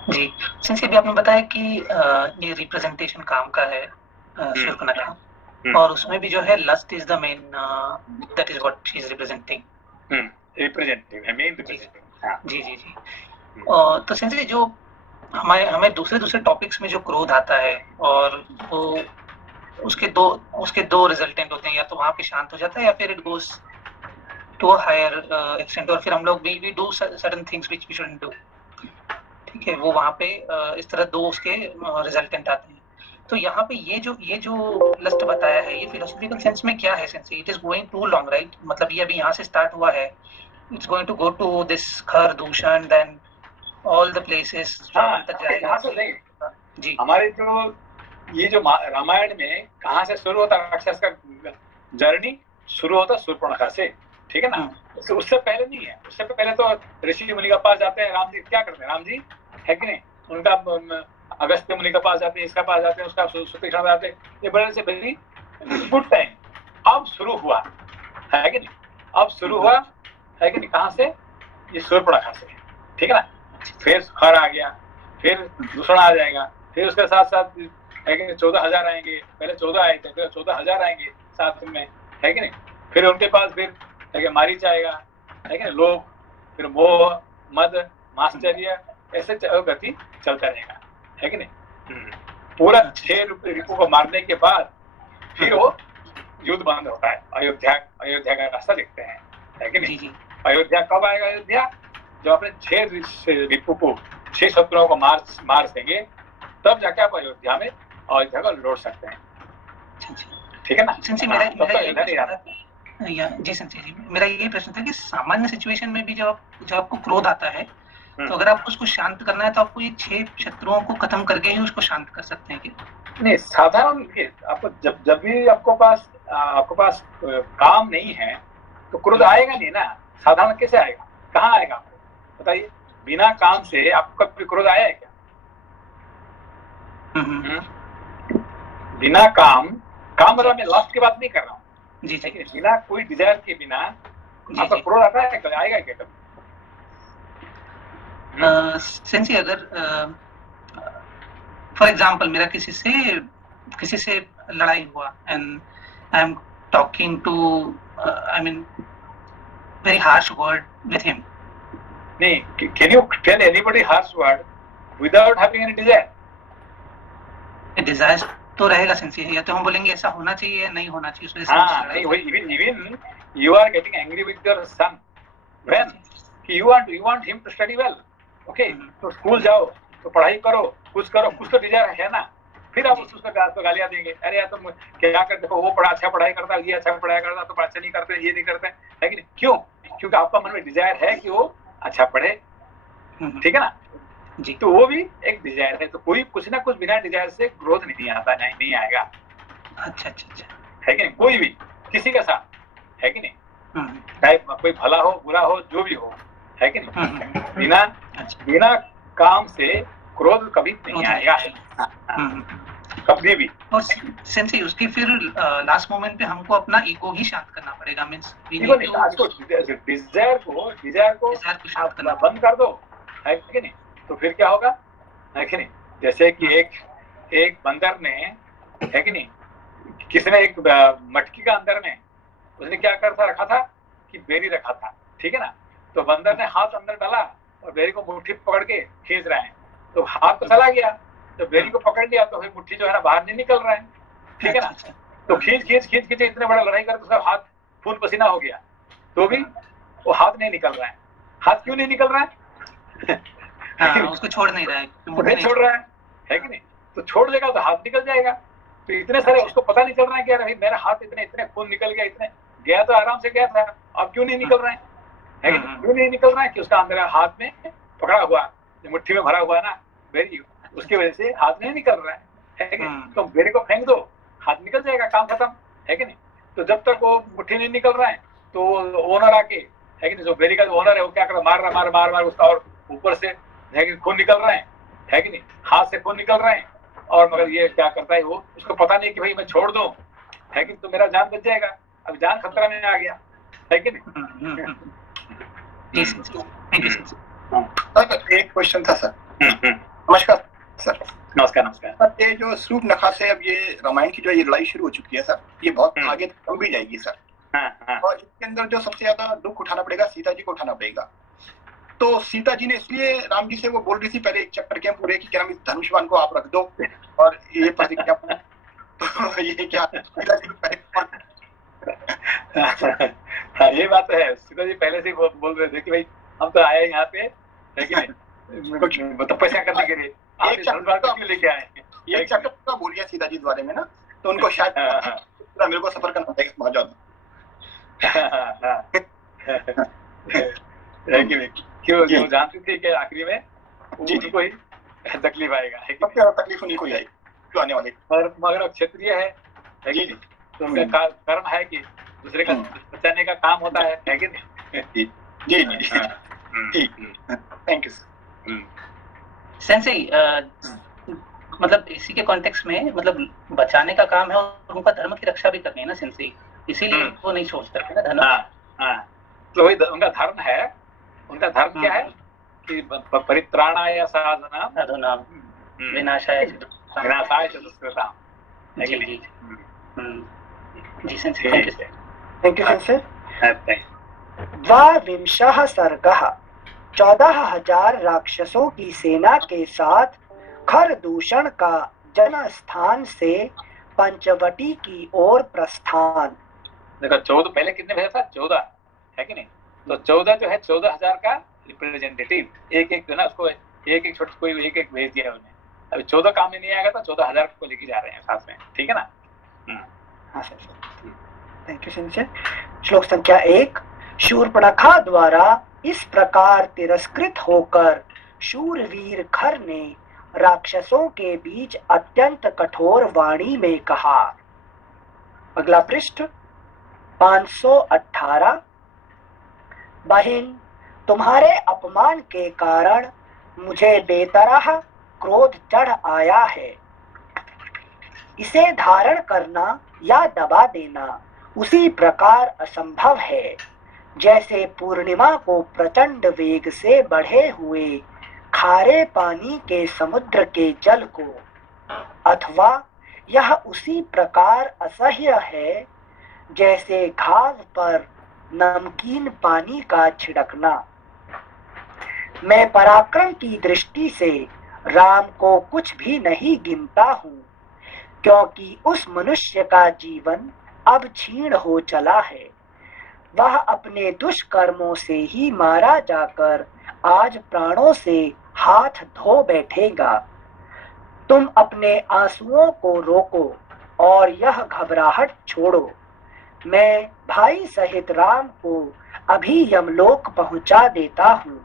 जी। संजय भी आपने बताया कि ये रिप्रेजेंटेशन काम का है शूर्पणखा, और उसमें भी जो है lust is the main, that is what she is representing, जी। तो संजय जो हमें दूसरे टॉपिक्स में जो क्रोध आता है, और वो उसके दो रिजल्टेंट होते हैं, या तो वहाँ पे शांत हो जाता है या फिर it goes to a higher extent, और फिर हम लोग we do certain things which we shouldn't do, ठीक है। वो वहाँ पे इस तरह दो उसके रिजल्टेंट आते हैं। तो यहाँ पे ये जो लस्ट बताया है, ये फिलोसॉफिकल सेंस में क्या है sense, it is going to long, right, मतलब ये अभी यहाँ से स्टार्ट हुआ है, it's going to go to this Khar Dushan, then all the places तक जाएगा। जी, हमारे जो ये जो रामायण में कहाँ से शुरू होता है, राक्षस का जर्नी शुरू होता शूर्पणखा से, ठीक है ना। उससे पहले नहीं है, उससे पहले तो ऋषि मुनि के पास जाते हैं, राम जी क्या करते हैं, राम जी है कि नहीं, उनका अगस्त्य मुनि के पास जाते हैं, इसका पास जाते हैं, उसका सुतीक्षण में जाते हैं, ये बड़े से बड़ी गुड टाइम अब शुरू हुआ है कि नहीं, अब शुरू हुआ है कि नहीं, कहाँ से, ये शूर्पणखा से, ठीक है ना। फिर खर आ गया, फिर दूषण आ जाएगा, फिर उसके साथ साथ 14,000 आएंगे, पहले 14 आए थे, फिर 14,000 आएंगे, साथ में, है कि नहीं। फिर उनके पास फिर है कि मारीच आएगा, है कि नहीं, लोभ, फिर मोह, मद, माश्चर्य, ऐसे गति चलता रहेगा, है कि नहीं। पूरा 6 रिपु को मारने के बाद फिर वो युद्ध बंद होता है। अयोध्या का रास्ता देखते हैं, है कि नहीं। अयोध्या कब आएगा? अयोध्या जब अपने 6 रिपु को, 6 शत्रुओं को मार देंगे, तब जाके आप अयोध्या को लौट सकते हैं, ठीक है ना। मेरा यही प्रश्न था कि सामान्य सिचुएशन में भी जब आपको क्रोध आता है, तो अगर आपको उसको शांत करना है तो आपको ये 6 शत्रुओं को खत्म करके ही उसको शांत कर सकते हैं क्या? नहीं, साधारण आपको जब भी आपको पास काम नहीं है तो क्रोध आएगा नहीं ना। साधारण कैसे आएगा, कहाँ आएगा आपको बताइए। बिना काम से आपको कभी क्रोध आया है क्या? बिना काम मतलब मैं लास्ट की बात नहीं कर रहा हूँ जी, बिना कोई डिजायर के बिना आपका क्रोध आता है, आएगा क्या कभी? सेंसी, अगर फॉर एग्जाम्पल मेरा किसी से लड़ाई हुआ and I am talking to I mean very harsh word with him. नहीं, can you tell anybody harsh word without having any desire? Desire तो रहेगा सेंसी, या तो हम बोलेंगे ऐसा होना चाहिए या नहीं होना चाहिए, even you are getting angry with your son when you want him to study well, okay, तो स्कूल जाओ, तो पढ़ाई करो, कुछ तो डिजायर है ना। फिर आप उसको गालियां देंगे, अरे यार तुम क्या करते, देखो वो अच्छा पढ़ाई करता है, ये अच्छा पढ़ाई करता है, तो अच्छा नहीं करते, ये नहीं करते, है कि नहीं। क्यों? क्योंकि आपका मन में डिजायर है कि वो अच्छा पढ़े, ठीक है ना जी। तो वो भी एक डिजायर है। तो कोई कुछ ना कुछ बिना डिजायर से क्रोध नहीं आता, नहीं आएगा। अच्छा, है कि नहीं। कोई भी किसी के साथ, है कि नहीं, चाहे कोई भला हो बुरा हो जो भी हो, है कि नहीं, बिना काम से क्रोध कभी नहीं आएगा, कभी भी। और सेंसी उसके फिर लास्ट मोमेंट पे हमको अपना ईगो ही शांत करना पड़ेगा। मींस डिजायर को आप बंद कर दो, है कि नहीं। तो फिर क्या होगा, है कि नहीं। जैसे कि एक बंदर ने, है कि नहीं, किसने एक मटकी का अंदर में उसने क्या रखा था कि बेरी रखा था, ठीक है ना। तो बंदर ने हाथ अंदर डाला और बेरी को मुट्ठी पकड़ के खींच रहा है, तो हाथ तो चला गया, तो बेरी को पकड़ लिया तो फिर मुट्ठी जो है ना बाहर नहीं निकल रहा है, ठीक है ना। तो खींच इतने बड़ा लड़ाई कर उसका हाथ खून पसीना हो गया, तो भी वो हाथ नहीं निकल रहा है। हाथ क्यों नहीं निकल रहा है? उसको छोड़ नहीं रहा है, नहीं छोड़ रहा है कि नहीं। तो छोड़ देगा तो हाथ निकल जाएगा। तो इतने सारे उसको पता नहीं चल रहा है कि यार मेरा हाथ इतने खून निकल गया, इतने गया तो आराम से गया था, अब क्यों नहीं निकल रहा है कि क्यों नहीं निकल रहा है कि उसका अंदर हाथ में पकड़ा हुआ, मुट्ठी में भरा हुआ ना बेरी, उसकी वजह से हाथ नहीं निकल रहा है कि नहीं। तो बेरी को फेंक दो, हाथ निकल जाएगा, काम खत्म, है कि नहीं। तो जब तक वो मुट्ठी नहीं निकल रहा है तो ओनर आके, है कि नहीं, जो बेरी का जो ओनर है वो क्या कर मार उसका, और ऊपर से है कि खून निकल रहा है कि नहीं, हाथ से खून निकल रहा है। और मगर ये क्या करता है, वो उसको पता नहीं कि भाई मैं छोड़ दूं, है कि तो मेरा जान बच जाएगा, अब जान खतरा में आ गया, है कि नहीं। एक क्वेश्चन था सर। नमस्कार सर। नमस्कार। ये जो सूर्पनखा से अब ये रामायण की जो ये लड़ाई शुरू हो चुकी है सर, ये बहुत आगे कम भी जाएगी सर। और इसके अंदर जो सबसे ज्यादा दुख उठाना पड़ेगा सीता जी को उठाना पड़ेगा। तो सीता जी ने इसलिए राम जी से वो बोल रही थी पहले एक चैप्टर के पूरे कि क्या नाम, इस धनुष्मान को आप रख दो और ये प्रतिज्ञा। तो ये क्या सीता जी हाँ, ये बात है। सीता जी पहले से बोल रहे थे कि भाई हम तो आए यहाँ पे, है कि नहीं, तपस्या करने के लिए, एक चैप्टर लेके आए, ये चैप्टर पूरा बोल गया सीता जी के बारे में ना, तो उनको शायद मेरे को सफर करना पड़ेगा बहुत ज्यादा, है कि नहीं। क्यों जानती थी कि आखिरी में उनको ही तकलीफ आएगा, है कि तकलीफ उन्हीं को ही आएगी जो आने वाले। और मगर क्षत्रिय है कि नहीं, तो उनका कर्म है कि दूसरे का बचाने का काम होता है कि नहीं। जी थैंक यू सर। सेंसेई, मतलब इसी के कॉन्टेक्स्ट में, मतलब बचाने का काम है और उनका धर्म की रक्षा भी करनी है ना सेंसेई, इसीलिए वो नहीं सोच सकते ना धर्म। तो वही उनका धर्म है। उनका धर्म क्या है कि परित्राणाय साधनाम विनाशाय चतुष्कृताम, है कि नहीं। जी सेंसे, थैंक यू सेंसे। द्वाविंशः सर्गः। 14,000 राक्षसों की सेना के साथ खरदूषण का जनस्थान से पंचवटी की ओर प्रस्थान। देखो 14 पहले कितने भेजा था? 14 है कि नहीं? तो 14 जो है 14,000 का रिप्रेजेंटेटिव, एक एक जो ना उसको एक एक छोटे कोई एक एक भेज दिया उन्हें। अभी 14 काम में नहीं आएगा तो 14,000 को लेके जा रहे हैं साथ में, ठीक है ना? हाँ सर, थैंक यू सेंसे। श्लोक संख्या 1। शूर्पणखा द्वारा इस प्रकार तिरस्कृत होकर शूरवीर खर ने राक्षसों के बीच अत्यंत कठोर वाणी में कहा। अगला पृष्ठ 518। बहन, तुम्हारे अपमान के कारण मुझे बेतरह क्रोध चढ़ आया है। इसे धारण करना या दबा देना उसी प्रकार असंभव है जैसे पूर्णिमा को प्रचंड वेग से बढ़े हुए खारे पानी के समुद्र के जल को, अथवा यह उसी प्रकार असह्य है जैसे घाव पर नमकीन पानी का छिड़कना। मैं पराक्रम की दृष्टि से राम को कुछ भी नहीं गिनता हूँ, क्योंकि उस मनुष्य का जीवन अब क्षीण हो चला है। वह अपने दुष्कर्मों से ही मारा जाकर आज प्राणों से हाथ धो बैठेगा। तुम अपने आंसुओं को रोको और यह घबराहट छोड़ो। मैं भाई सहित राम को अभी यमलोक पहुंचा देता हूँ।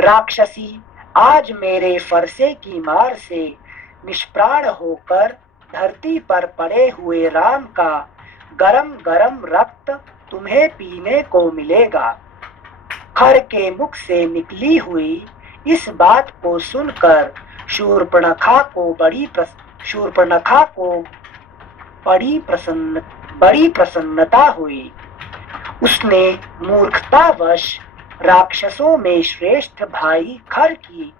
राक्षसी आज मेरे फरसे की मार से निष्प्राण होकर धरती पर पड़े हुए राम का गरम गरम रक्त तुम्हें पीने को मिलेगा। खर के मुख से निकली हुई इस बात को सुनकर शूर्पणखा को बड़ी प्रसन्नता हुई। उसने मूर्खतावश राक्षसों में श्रेष्ठ भाई खर की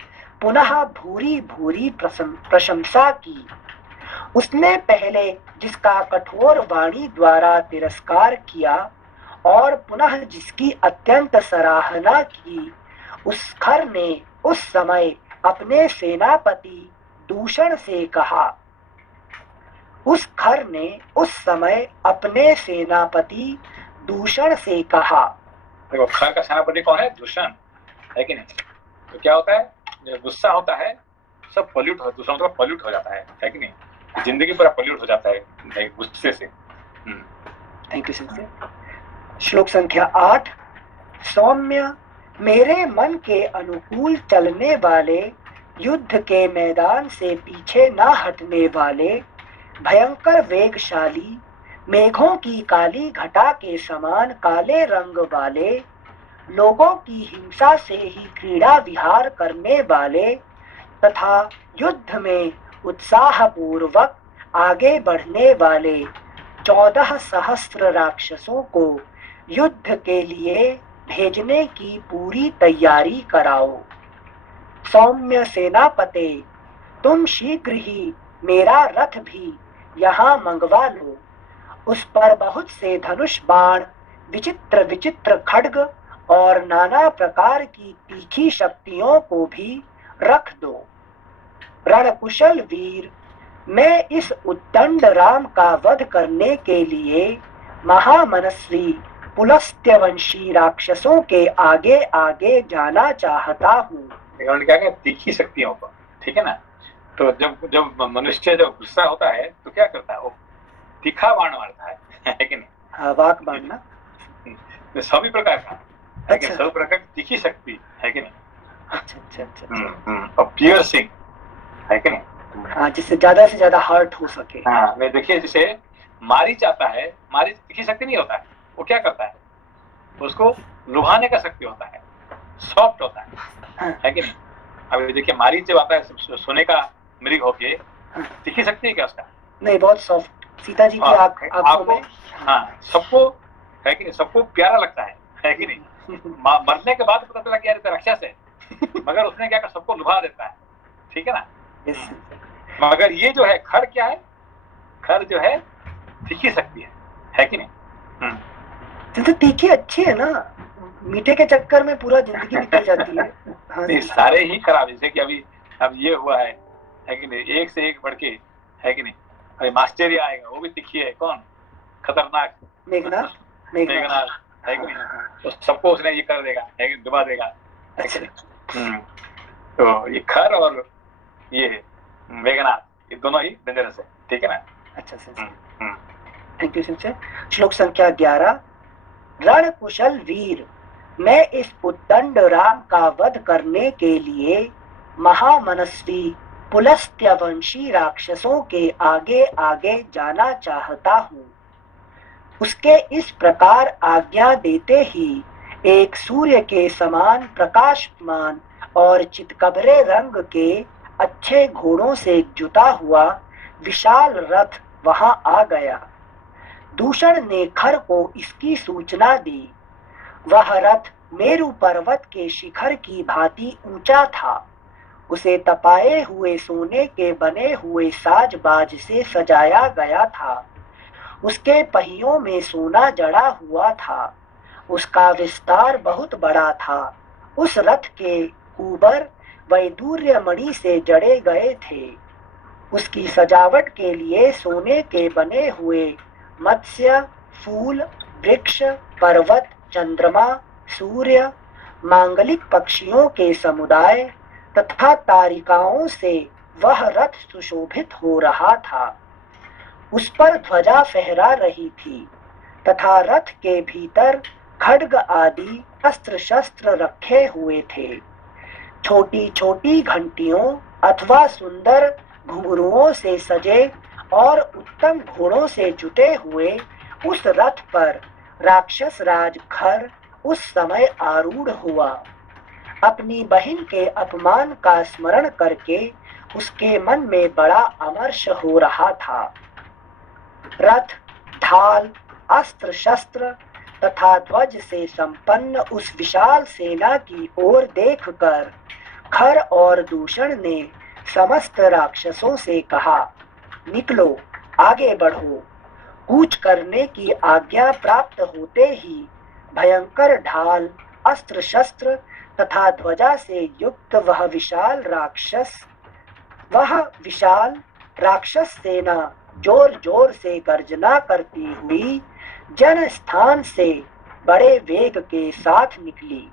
पुनः भूरी भूरी प्रशंसा की। उसने पहले जिसका कठोर वाणी द्वारा तिरस्कार किया और पुनः जिसकी अत्यंत सराहना की, उस खर ने उस समय अपने सेनापति दूषण से कहा। उस खर ने उस समय अपने सेनापति दूषण से कहा। देखो खर का सेनापति कौन है? दूषण, है कि नहीं? तो क्या होता है, जब गुस्सा होता है सब पॉल्यूट हो, दूसरों का पॉल्यूट हो जाता है कि नहीं? जिंदगी पूरा पॉल्यूट हो जाता है गुस्से से। Thank you sir. श्लोक संख्या 8। सौम्य, मेरे मन के अनुकूल चलने वाले, युद्ध के मैदान से पीछे न हटने वाले, भयंकर वेगशाली, मेघों की काली घटा के समान काले रंग वाले, लोगों की हिंसा से ही क्रीड़ा विहार करने वाले तथा युद्ध में उत्साहपूर्वक आगे बढ़ने वाले 14,000 राक्षसों को युद्ध के लिए भेजने की पूरी तैयारी कराओ। सौम्य सेनापते, तुम शीघ्र ही मेरा रथ भी यहाँ मंगवा लो। उस पर बहुत से धनुष बाण, विचित्र विचित्र खड्ग और नाना प्रकार की तीखी शक्तियों को भी रख दो। रणकुशल वीर, मैं इस उद्दंड राम का वध करने के लिए महामनस्वी पुलस्त्यवंशी राक्षसों के आगे आगे जाना चाहता हूँ। क्या क्या तीखी शक्तियों को, ठीक है ना? तो जब मनुष्य जब गुस्सा होता है तो क्या करता है? वो तीखा बाण मारता है कि नहीं? हाँ, वाक बाण ना, सभी प्रकार का, अच्छा। सभी प्रकार की तीखी शक्ति है कि नहीं? अच्छा। और पियर्सिंग है कि नहीं? हाँ, जिससे ज्यादा से ज्यादा हर्ट हो सके। हाँ, मैं देखिए जैसे मारीच आता है, मारीच तीखी शक्ति नहीं होता है, वो क्या करता है? उसको लुभाने का शक्ति होता है, सॉफ्ट होता है कि नहीं? अब देखिए मारीच जब आता है सोने का मृग होके, तीखी शक्ति है क्या उसका? नहीं, बहुत सॉफ्ट। सीता जी की आंखों में, हाँ, सबको है कि नहीं, सबको प्यारा लगता है कि नहीं? मरने के बाद पता चला कि यार राक्षस है, मगर उसने क्या कर सबको लुभा देता है, ठीक है ना? मगर ये जो है खर क्या है? खर जो है तीखी शक्ति है कि नहीं? तो तीखी अच्छी है ना, मीठे के चक्कर में पूरा जिंदगी निकल जाती है। हाँ नहीं, सारे ही खराब, जैसे कि अभी अब ये हुआ है कि नहीं, एक से एक बढ़ के, है कि नहीं? अभी मास्टर ही आएगा, वो भी तीखी है, कौन? खतरनाक मेघनाथ है कि नहीं? तो सबको उसने ये कर देगा, है कि डुबा देगा, है कि नहीं? तो ये खर और ये मेघनाथ, ये दोनों ही डेंजरस है, ठीक है ना? अच्छा सर, थैंक यू सर। श्लोक संख्या 11। रण कुशल वीर, मैं इस उद्दंड राम का वध करने के लिए महामनस्वी पुलस्त्यवंशी राक्षसों के आगे आगे जाना चाहता हूँ। उसके इस प्रकार आज्ञा देते ही एक सूर्य के समान प्रकाशमान और चितकबरे रंग के अच्छे घोड़ों से जुता हुआ विशाल रथ वहां आ गया। दूषण ने खर को इसकी सूचना दी। वह रथ मेरु पर्वत के शिखर की भांति ऊंचा था। उसे तपाए हुए सोने के बने हुए साज-बाज से सजाया गया था। उसके पहियों में सोना जड़ा हुआ था। उसका विस्तार बहुत बड़ा था। उस रथ के ऊपर वैदूर्य मणि से जड़े गए थे। उसकी सजावट के लिए सोने के बने हुए मत्स्य, फूल, वृक्ष, पर्वत, चंद्रमा, सूर्य, मांगलिक पक्षियों के समुदाय तथा तारिकाओं से वह रथ सुशोभित हो रहा था। उस पर ध्वजा फहरा रही थी तथा रथ के भीतर खड्ग आदि अस्त्र शस्त्र रखे हुए थे। छोटी छोटी घंटियों अथवा सुंदर घुंघरुओं से सजे और उत्तम घोड़ों से जुटे हुए उस रथ पर राक्षस राज खर उस समय आरूढ़ हुआ। अपनी बहन के अपमान का स्मरण करके उसके मन में बड़ा अमर्ष हो रहा था। रथ, ढाल, अस्त्र शस्त्र तथा ध्वज से संपन्न उस विशाल सेना की ओर देखकर खर और दूषण ने समस्त राक्षसों से कहा, निकलो, आगे बढ़ो। कूच करने की आज्ञा प्राप्त होते ही भयंकर ढाल, अस्त्र शस्त्र तथा ध्वजा से युक्त वह विशाल राक्षस सेना जोर जोर से गर्जना करती हुई जन स्थान से बड़े वेग के साथ निकली।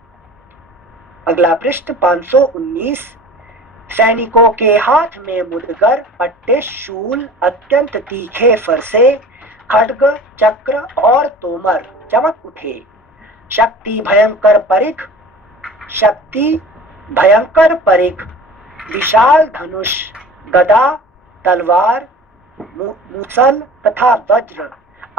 अगला पृष्ठ 519। सैनिकों के हाथ में मुदगर, पट्टे, शूल, अत्यंत तीखे फरसे, खड्ग, चक्र और तोमर चमक उठे। शक्ति भयंकर परिघ, विशाल धनुष, गदा, तलवार, मुसल तथा वज्र,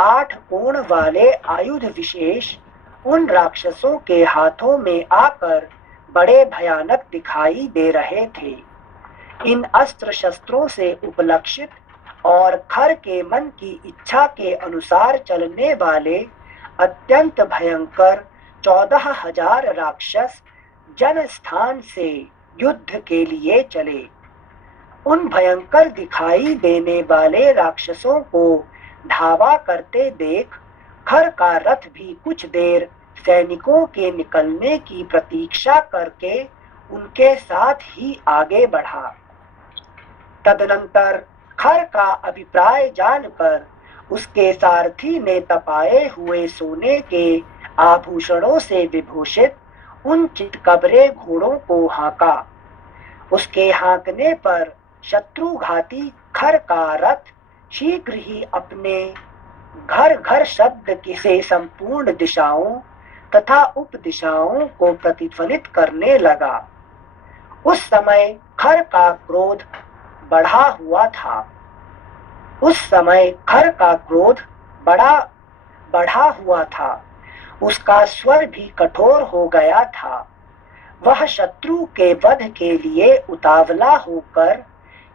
8 कोण वाले आयुध विशेष उन राक्षसों के हाथों में आकर बड़े भयानक दिखाई दे रहे थे। इन अस्त्र शस्त्रों से उपलक्षित और खर के मन की इच्छा के अनुसार चलने वाले अत्यंत भयंकर 14,000 राक्षस जन स्थान से युद्ध के लिए चले। उन भयंकर दिखाई देने वाले राक्षसों को धावा करते देख खर का रथ भी कुछ देर सैनिकों के निकलने की प्रतीक्षा करके उनके साथ ही आगे बढ़ा। तदनंतर खर का अभिप्राय जानकर उसके सारथी ने तपाए हुए सोने के आभूषणों से विभूषित उन चितकबरे घोड़ों को हाँका। उसके हाँकने पर शत्रुघाती खर का रथ शीघ्र ही अपने घर घर शब्द से संपूर्ण दिशाओं तथा उपदिशाओं को प्रतिध्वनित करने लगा। उस समय खर का क्रोध बढ़ा हुआ था। उसका स्वर भी कठोर हो गया था। वह शत्रु के वध के लिए उतावला होकर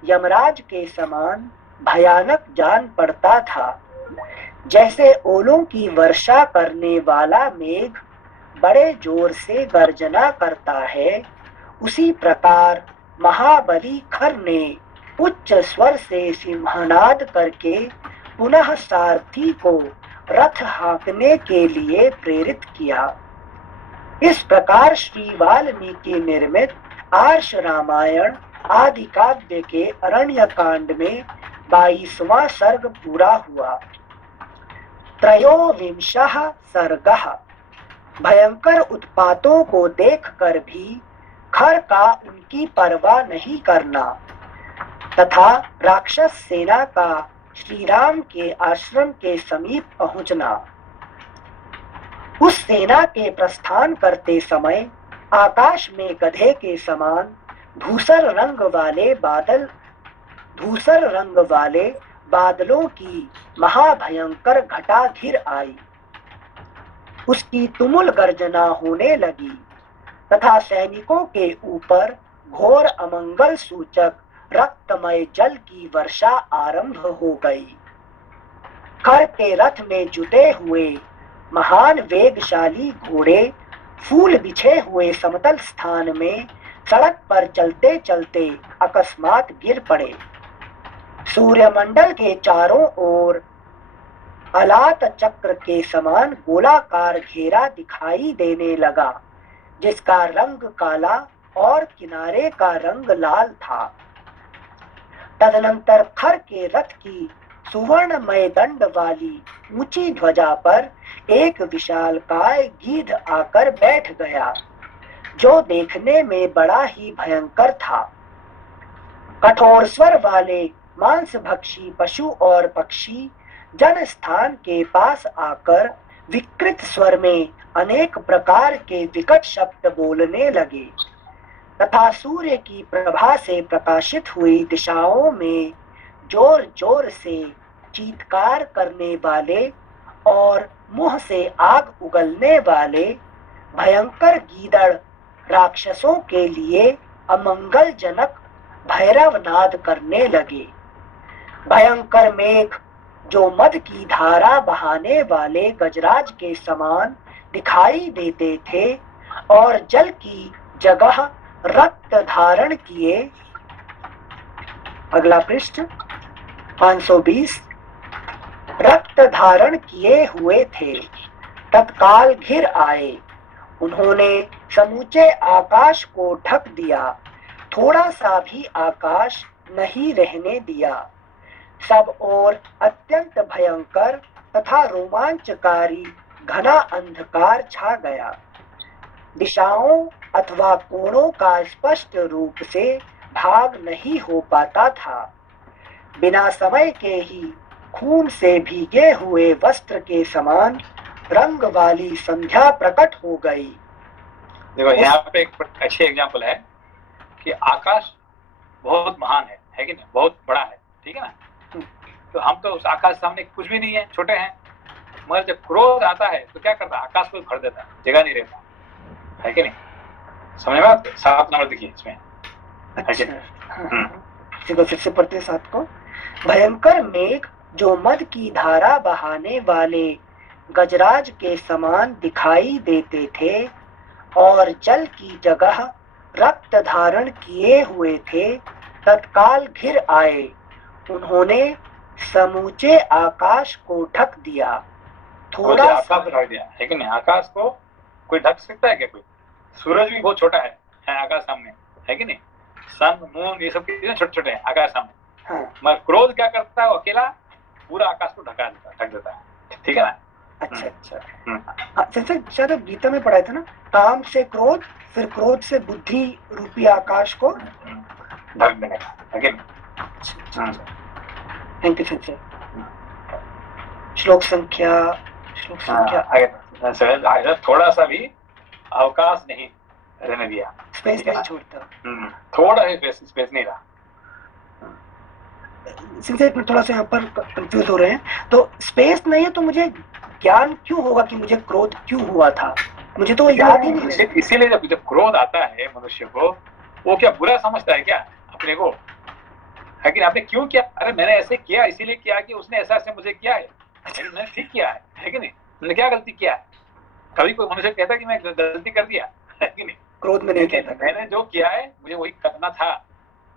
यमराज के समान भयानक जान पड़ता था। जैसे ओलों की वर्षा करने वाला मेघ बड़े जोर से गर्जना करता है, उसी प्रकार महाबली खर ने उच्च स्वर से सिंहनाद करके पुनः सारथी को रथ हाँकने के लिए प्रेरित किया। इस प्रकार श्री वाल्मीकि निर्मित आर्ष रामायण आदि काव्य के अरण्य कांड में 22वां सर्ग पूरा हुआ। त्रयोविंशः सर्गः। भयंकर उत्पातों को देखकर भी खर का उनकी परवाह नहीं करना तथा राक्षस सेना का श्री राम के आश्रम के समीप पहुंचना। उस सेना के प्रस्थान करते समय आकाश में गधे के समान धूसर रंग वाले बादलों की महाभयंकर घटा घिर आई। उसकी तुमुल गर्जना होने लगी तथा सैनिकों के ऊपर घोर अमंगल सूचक रक्तमय जल की वर्षा आरंभ हो गई। खर के रथ में जुटे हुए महान वेगशाली घोड़े फूल बिछे हुए समतल स्थान में सड़क पर चलते चलते अकस्मात गिर पड़े। सूर्यमंडल के चारों ओर अलात चक्र के समान गोलाकार घेरा दिखाई देने लगा, जिसका रंग काला और किनारे का रंग लाल था। तदनंतर खर के रथ की सुवर्णमय दंड वाली ऊंची ध्वजा पर एक विशालकाय गीध आकर बैठ गया, जो देखने में बड़ा ही भयंकर था। कठोर स्वर वाले मांसभक्षी पशु और पक्षी जन स्थान के पास आकर विकृत स्वर में अनेक प्रकार के विकट शब्द बोलने लगे तथा सूर्य की प्रभा से प्रकाशित हुई दिशाओं में जोर जोर से चीत्कार करने वाले और मुंह से आग उगलने वाले भयंकर गीदड़ राक्षसों के लिए अमंगलजनक भैरव नाद करने लगे। भयंकर मेघ जो मद की धारा बहाने वाले गजराज के समान दिखाई देते थे और जल की जगह रक्त धारण किए। अगला पृष्ठ 520। रक्त धारण किए हुए थे, तत्काल घिर आए। उन्होंने समूचे आकाश को ढक दिया, थोड़ा सा भी आकाश नहीं रहने दिया। सब ओर अत्यंत भयंकर तथा रोमांचकारी घना अंधकार छा गया। दिशाओं अथवा कोणों का स्पष्ट रूप से भाग नहीं हो पाता था। बिना समय के ही खून से भीगे हुए वस्त्र के समान रंग वाली संध्या प्रकट हो गई। देखो यहाँ पे एक अच्छी एग्जांपल है कि आकाश बहुत महान है कि नहीं, बहुत बड़ा है, ठीक है ना। तो हम तो उस आकाश सामने कुछ भी नहीं है, छोटे हैं। मगर जब क्रोध आता है तो क्या करता है, आकाश को भर देता है, जगह नहीं रहता है कि नहीं। समझ में आते? 7 नंबर देखिए इसमें। देखो फिर से पढ़ते 7 को। भयंकर मेघ जो मद की धारा बहाने वाले गजराज के समान दिखाई देते थे और जल की जगह रक्त धारण किए हुए थे, तत्काल घिर आए। उन्होंने समूचे आकाश को ढक दिया। थोड़ा आकाश ढक दिया है कि नहीं। आकाश को कोई ढक सकता है क्या? कोई? सूरज भी बहुत छोटा है आकाश सामने, है कि नहीं। सन मून ये सब चीजें छोटे छोटे हैं आकाश सामने। हाँ। मगर क्रोध क्या करता है, वो अकेला पूरा आकाश को ढक देता है, ठीक है ना। अच्छा अच्छा। जैसे शायद गीता में पढ़ा था ना, काम से क्रोध, फिर क्रोध से बुद्धि रूपी आकाश को ढक देने का, है कि नहीं। Thank you sir. श्लोक संख्या थोड़ा सा भी अवकाश नहीं रहने दिया, स्पेस नहीं छोड़ता। थोड़ा ही स्पेस नहीं रहा। थोड़ा सा यहाँ पर कंफ्यूज हो रहे हैं। तो स्पेस नहीं है तो मुझे ज्ञान क्यों होगा कि मुझे क्रोध क्यों हुआ था? मुझे तो याद ही नहीं। इसीलिए जब क्रोध आता है मनुष्य को, वो क्या बुरा समझता है क्या अपने को, है कि आपने क्यों किया? अरे मैंने ऐसे किया, इसीलिए किया कि उसने ऐसा ऐसे मुझे किया है, मैंने ठीक किया है कि नहीं। मैंने क्या गलती किया है? कभी कोई मनुष्य कहता कि मैं गलती कर दिया, है कि नहीं। क्रोध में नहीं कहता, मैंने जो किया है मुझे वही करना था,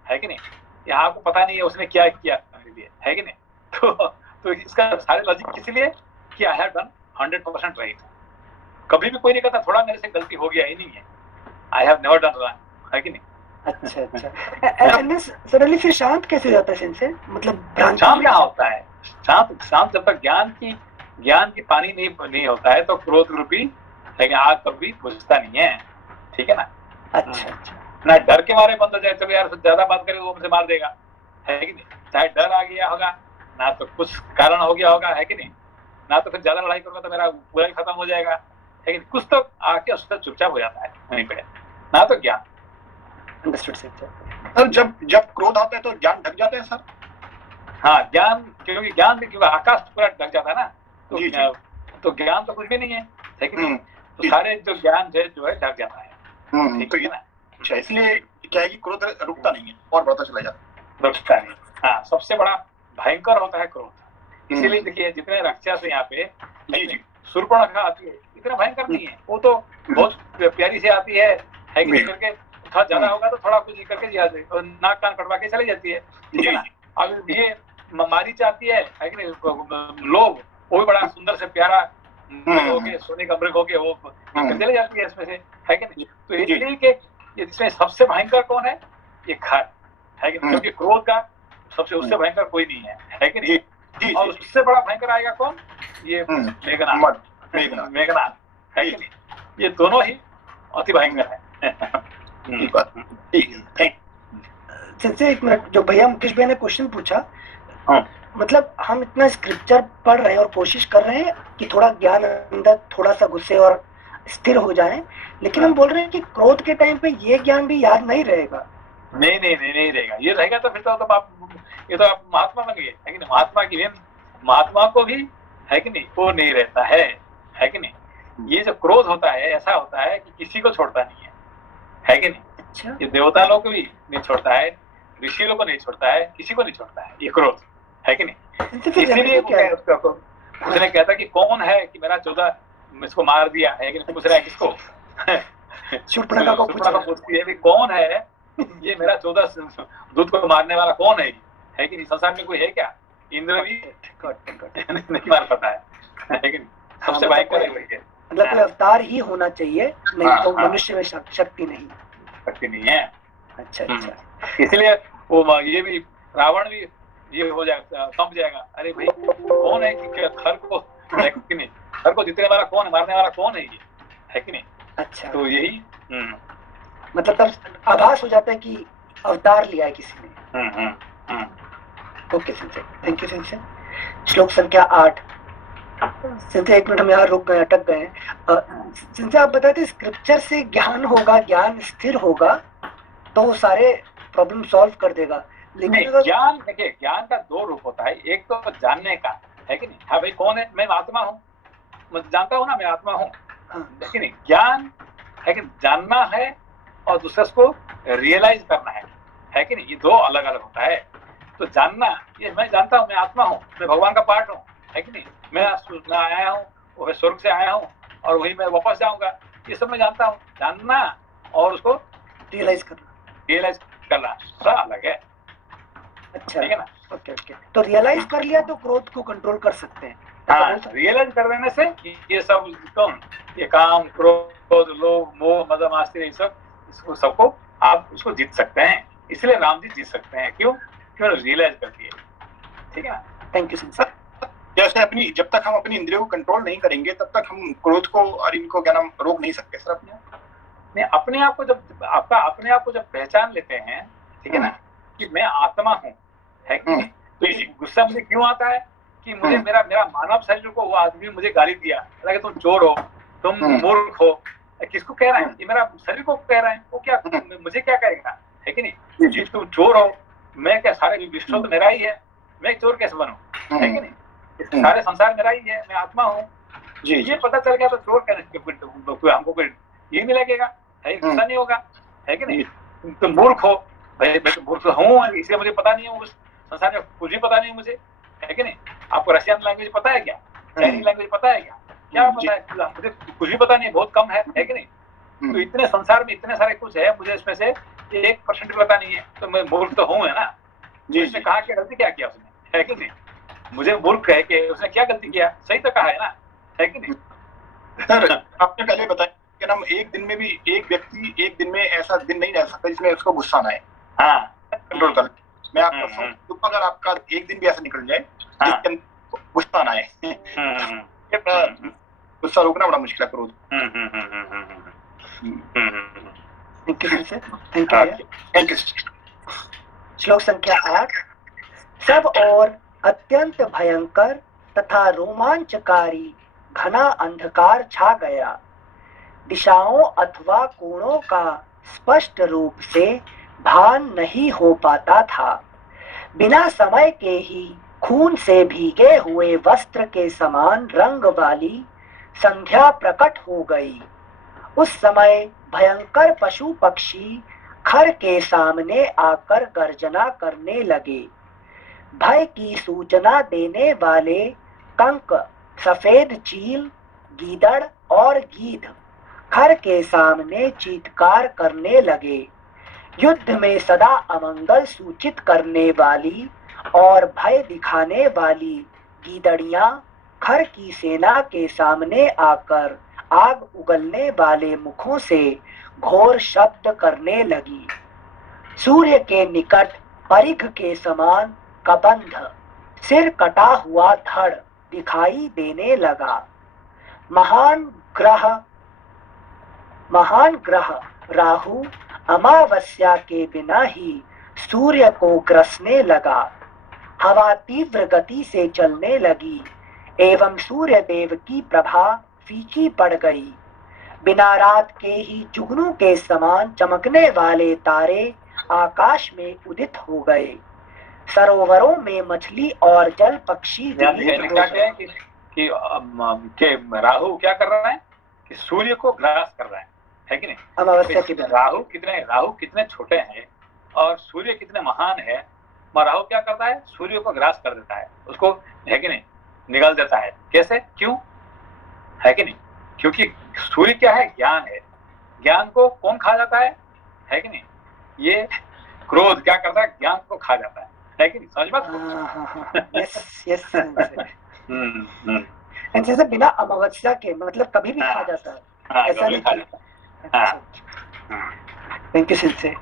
है कि नहीं। यहाँ आपको पता नहीं है उसने क्या किया मेरे लिए, है कि नहीं। तो इसका सारे लॉजिक किस लिए कि आई हैव डन 100% राइट। कभी भी कोई नहीं कहता थोड़ा मेरे से गलती हो गया, ही नहीं है, I have never done wrong, है कि नहीं? अच्छा अच्छा। सडनली फिर शांत कैसे हो जाता है सेंसे? मतलब शांत क्या होता है? शांत जब तक ज्ञान की पानी नहीं होता है तो क्रोध रूपी लेकिन आग कभी बुझता नहीं है, ठीक है ना? अच्छा अच्छा। ना डर के मारे बंद हो जाए, चलो यार ज्यादा बात करे वो मुझे मार देगा, है कि नहीं? चाहे डर आ गया होगा, ना तो कुछ कारण हो गया होगा, है कि नहीं? ना तो फिर ज्यादा लड़ाई करूंगा तो मेरा पूरा ही खत्म हो जाएगा, है कि नहीं? कुछ तो आके उससे चुपचाप हो जाता है वहीं पे, ना तो ज्ञान। Understood sir. जब क्रोध आता है तो ज्ञान ढक जाता है सर? हाँ, ज्ञान, क्योंकि ज्ञान भी क्योंकि आकाश पूरा ढक जाता है ना, तो ज्ञान तो कुछ भी नहीं है कि नहीं? तो सारे जो ज्ञान जो है ढक जाता है, ठीक है ना? अच्छा, इसलिए क्या है कि क्रोध रुकता नहीं है और बढ़ता चला जाता है, रुकता नहीं। हाँ, सबसे बड़ा भयंकर होता है क्रोध। इसीलिए देखिए जितने राक्षस यहाँ पे शूर्पणखा आती है, इतना भयंकर नहीं है, वो तो बहुत प्यारी से आती है कि नहीं? करके थोड़ा ज्यादा होगा तो थोड़ा कुछ करके नाक कान कटवा के चली जाती है, ठीक है ना? अब ये मारीच आती है कि नहीं? लोभ, वो भी बड़ा सुंदर से प्यारा होके, सोने का मृग होके वो चले जाती है इसमें से, है कि नहीं? तो इसलिए कि इसमें सबसे भयंकर कौन है? ये खर, है कि नहीं? क्योंकि क्रोध का सबसे उससे भयंकर कोई नहीं है कि नहीं? और उससे बड़ा भयंकर आएगा कौन? ये मेघनाद, है कि नहीं? ये दोनों ही अति भयंकर है। संजय एक मिनट, जो भैया मुकेश भाई ने क्वेश्चन पूछा, मतलब हम इतना स्क्रिप्चर पढ़ रहे हैं और कोशिश कर रहे हैं कि थोड़ा ज्ञान अंदर थोड़ा सा घुसे और स्थिर हो जाए, लेकिन हम बोल रहे हैं कि क्रोध के टाइम पे ये ज्ञान भी याद नहीं रहेगा। नहीं रहेगा। ये रहेगा तो फिर तो आप ये तो आप महात्मा बन गए, है कि नहीं? महात्मा को भी, है कि नहीं, वो नहीं रहता है कि नहीं? ये जो क्रोध होता है ऐसा होता है कि किसी को छोड़ता नहीं है कि नहीं? अच्छा। ये देवता लोग को भी नहीं छोड़ता है, ऋषि लोग को नहीं छोड़ता है, किसी को नहीं छोड़ता है ये क्रोध, है कि नहीं? इसीलिए उसने कहता कि कौन है कि मेरा 14 इसको मार दिया, है कि नहीं? पूछ रहा है किसको? शूर्पणखा को पूछती है कौन है ये मेरा 14 दूध को मारने वाला कौन है कि नहीं? संसार में कोई है क्या? इंद्र भी नहीं मार पाता है कि नहीं? सबसे भयंकर है वही है। मतलब कोई अवतार ही होना चाहिए, नहीं तो मनुष्य में शक्ति नहीं है। अच्छा अच्छा। इसलिए वो ये भी रावण भी ये हो जाएगा, कंप जाएगा, अरे भाई कौन है कि खर को, है कि नहीं? खर को जीतने वाला कौन है, मारने वाला कौन है ये, है कि नहीं? अच्छा। तो यही मतलब तब आभास हो जाता है कि अवतार लिया है किसी ने। Okay Sanjay, thank you Sanjay. श्लोक संख्या 8। संजय एक मिनट हम यहाँ रुक गए, अटक गए। संजय आप बताते स्क्रिप्चर से ज्ञान होगा, ज्ञान स्थिर होगा तो वो सारे प्रॉब्लम सॉल्व कर देगा, लेकिन ज्ञान, देखिए ज्ञान का 2 रूप होता है, एक तो जानने का, है कि नहीं? हाँ भाई कौन है? मैं आत्मा हूँ, मैं जानता हूँ ना मैं आत्मा हूँ, लेकिन ज्ञान है कि जानना है और दूसरे को रियलाइज करना है कि नहीं? ये 2 अलग अलग होता है। तो जानना, ये मैं जानता हूँ मैं आत्मा हूँ, मैं भगवान का पार्ट हूँ, है कि नहीं? मैं आया हूँ, वो स्वर्ग से आया हूँ और वही मैं वापस जाऊंगा, ये सब मैं जानता हूँ। जानना और उसको रियलाइज करना थोड़ा अलग है। अच्छा, ठीक है ना? Okay okay. तो रियलाइज कर लिया तो क्रोध को कंट्रोल कर सकते हैं। हाँ, रियलाइज कर देने से ये सब ये काम, क्रोध, लोभ, मोह, मद, मात्सर्य, इसको सबको आप उसको जीत सकते हैं। इसलिए राम जी जीत सकते हैं। क्यों? रियलाइज करती है। ठीक है ना? Thank you sir. जैसे जब तक हम अपनी इंद्रियों को कंट्रोल नहीं करेंगे तब तक हम क्रोध को और इनको क्या नाम रोक नहीं सकते सर। अपने आप को जब पहचान लेते हैं, ठीक है ना, कि मैं आत्मा हूँ, है कि नहीं? तो गुस्सा मुझे क्यों आता है कि मुझे मेरा मानव शरीर को वो आदमी मुझे गाली दिया, कि तुम चोर हो, तुम मूर्ख हो। किसको कह रहा है? ये मेरा शरीर को कह रहा है। वो क्या मुझे क्या कहेगा, है कि नहीं? तुम चोर हो, मैं क्या, सारे विश्व तो मेरा ही है, मैं चोर कैसे बनूं, है कि नहीं? सारे संसार मेरा ही है, मैं आत्मा हूँ। ये पता चल गया तो चोर कहने हमको ये नहीं लगेगा, है? गुस्सा नहीं होगा, है कि नहीं? तुम मूर्ख हो, भाई मैं तो मूर्ख हूँ, इसलिए मुझे पता नहीं है, उस संसार में कुछ भी पता नहीं है मुझे, है कि नहीं? आपको रशियन लैंग्वेज पता है क्या? चाइनीज लैंग्वेज पता है क्या? क्या पता है? मुझे कुछ भी पता नहीं, बहुत कम है कि नहीं? तो इतने संसार में इतने सारे कुछ है, मुझे इसमें से 1% भी पता नहीं है, तो मैं मूर्ख तो हूँ, है ना? जी, इसने कहा कि गलती क्या किया उसने, है कि नहीं? मुझे मूर्ख कहे कि उसने क्या गलती किया, सही तो कहा है ना, है कि नहीं? सर आपने पहले बताया कि हम एक दिन में भी एक व्यक्ति एक दिन में ऐसा दिन नहीं रह सकता जिसमें उसको गुस्सा ना आए। हाँ, कंट्रोल कर। मैं आपका अगर आपका एक दिन भी ऐसा निकल जाए जिसके अंदर गुस्सा ना आए, गुस्सा रोकना बड़ा मुश्किल है, क्रोध। Thank you. श्लोक संख्या 8। सब और अत्यंत भयंकर तथा रोमांचकारी घना अंधकार छा गया। दिशाओं अथवा कोणों का स्पष्ट रूप से भान नहीं हो पाता था। बिना समय के ही खून से भीगे हुए वस्त्र के समान रंग वाली संध्या प्रकट हो गई। उस समय भयंकर पशु पक्षी खर के सामने आकर गर्जना करने लगे। भय की सूचना देने वाले कंक, सफेद चील, गीदड़ और गीध खर के सामने चीत्कार करने लगे। युद्ध में सदा अमंगल सूचित करने वाली और भय दिखाने वाली गीदड़ियां खर की सेना के सामने आकर आग उगलने वाले मुखों से घोर शब्द करने लगी। सूर्य के निकट परिघ के समान कबंध, सिर कटा हुआ धड़ दिखाई देने लगा। महान ग्रह राहु अमावस्या के बिना ही सूर्य को ग्रसने लगा। हवा तीव्र गति से चलने लगी एवं सूर्य देव की प्रभा फीकी पड़ गई। बिना रात के ही जुगनू के समान चमकने वाले तारे आकाश में उदित हो गए। सरोवरों में मछली और जल पक्षी कि राहु क्या कर रहा है कि सूर्य को ग्रास कर रहा है कि नहीं? अमावस्या के राहु कितने छोटे हैं और सूर्य कितने महान है। राहु क्या करता है? सूर्य को ग्रास कर देता है, उसको, है कि नहीं, निगल देता है। कैसे? क्यों? है कि नहीं? क्योंकि सूर्य क्या है? ज्ञान है। ज्ञान को कौन खा जाता है कि नहीं? ये क्रोध क्या करता है? ज्ञान को खा जाता है कि नहीं? समझ बात? यस। जैसे बिना अमावस्या के मतलब कभी भी खा जाता है, ऐसा नहीं खा जाता। Thank you sensei.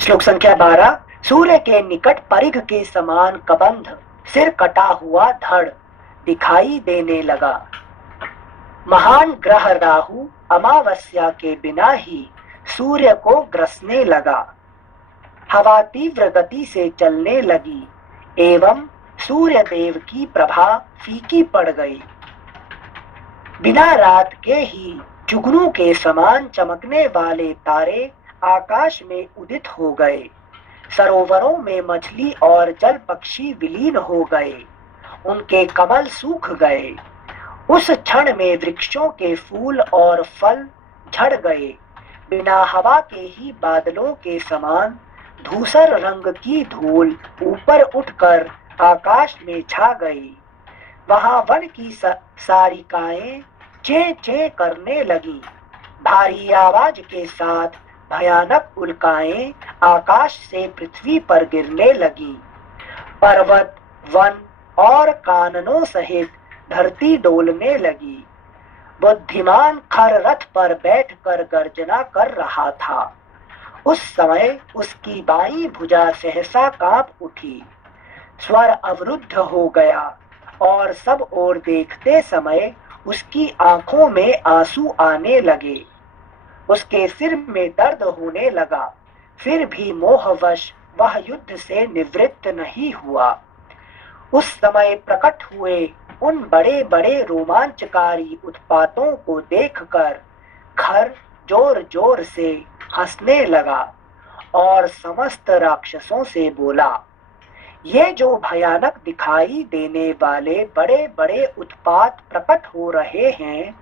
श्लोक संख्या 12। सूर्य के निकट परिघ के समान कबंध, सिर कटा हुआ धड़ दिखाई देने लगा। महान ग्रह राहु अमावस्या के बिना ही सूर्य को ग्रसने लगा। हवा तीव्र गति से चलने लगी एवं सूर्य देव की प्रभा फीकी पड़ गई। बिना रात के ही जुगनू के समान चमकने वाले तारे आकाश में उदित हो गए। सरोवरों में मछली और जल पक्षी विलीन हो गए, उनके कमल सूख गए। उस क्षण में वृक्षों के फूल और फल झड़ गए। बिना हवा के ही बादलों के समान धूसर रंग की धूल ऊपर उठकर आकाश में छा गई। वहां वन की सारिकाएं चे चे करने लगी। भारी आवाज के साथ भयानक उल्काएं आकाश से पृथ्वी पर गिरने लगी। पर्वत, वन और काननों सहित धरती डोलने लगी। बुद्धिमान खर रथ पर बैठकर गर्जना कर रहा था। उस समय उसकी बाईं भुजा सहसा कांप उठी। स्वर अवरुद्ध हो गया और सब ओर देखते समय उसकी आंखों में आंसू आने लगे। उसके सिर में दर्द होने लगा, फिर भी मोहवश वह युद्ध से निवृत्त नहीं हुआ। उस समय प्रकट हुए उन बड़े बड़े रोमांचकारी उत्पातों को देखकर खर जोर जोर से हंसने लगा और समस्त राक्षसों से बोला, ये जो भयानक दिखाई देने वाले बड़े बड़े उत्पात प्रकट हो रहे हैं,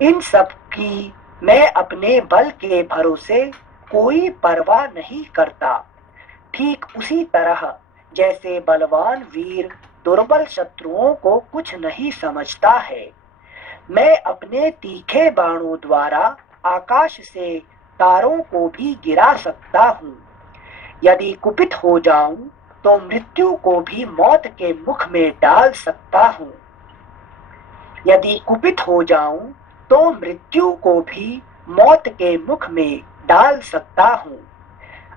इन सब की मैं अपने बल के भरोसे कोई परवाह नहीं करता। ठीक उसी तरह जैसे बलवान वीर दुर्बल शत्रुओं को कुछ नहीं समझता है, मैं अपने तीखे बाणों द्वारा आकाश से तारों को भी गिरा सकता हूँ। यदि कुपित हो जाऊं तो मृत्यु को भी मौत के मुख में डाल सकता हूँ। यदि कुपित हो जाऊं तो मृत्यु को भी मौत के मुख में डाल सकता हूँ।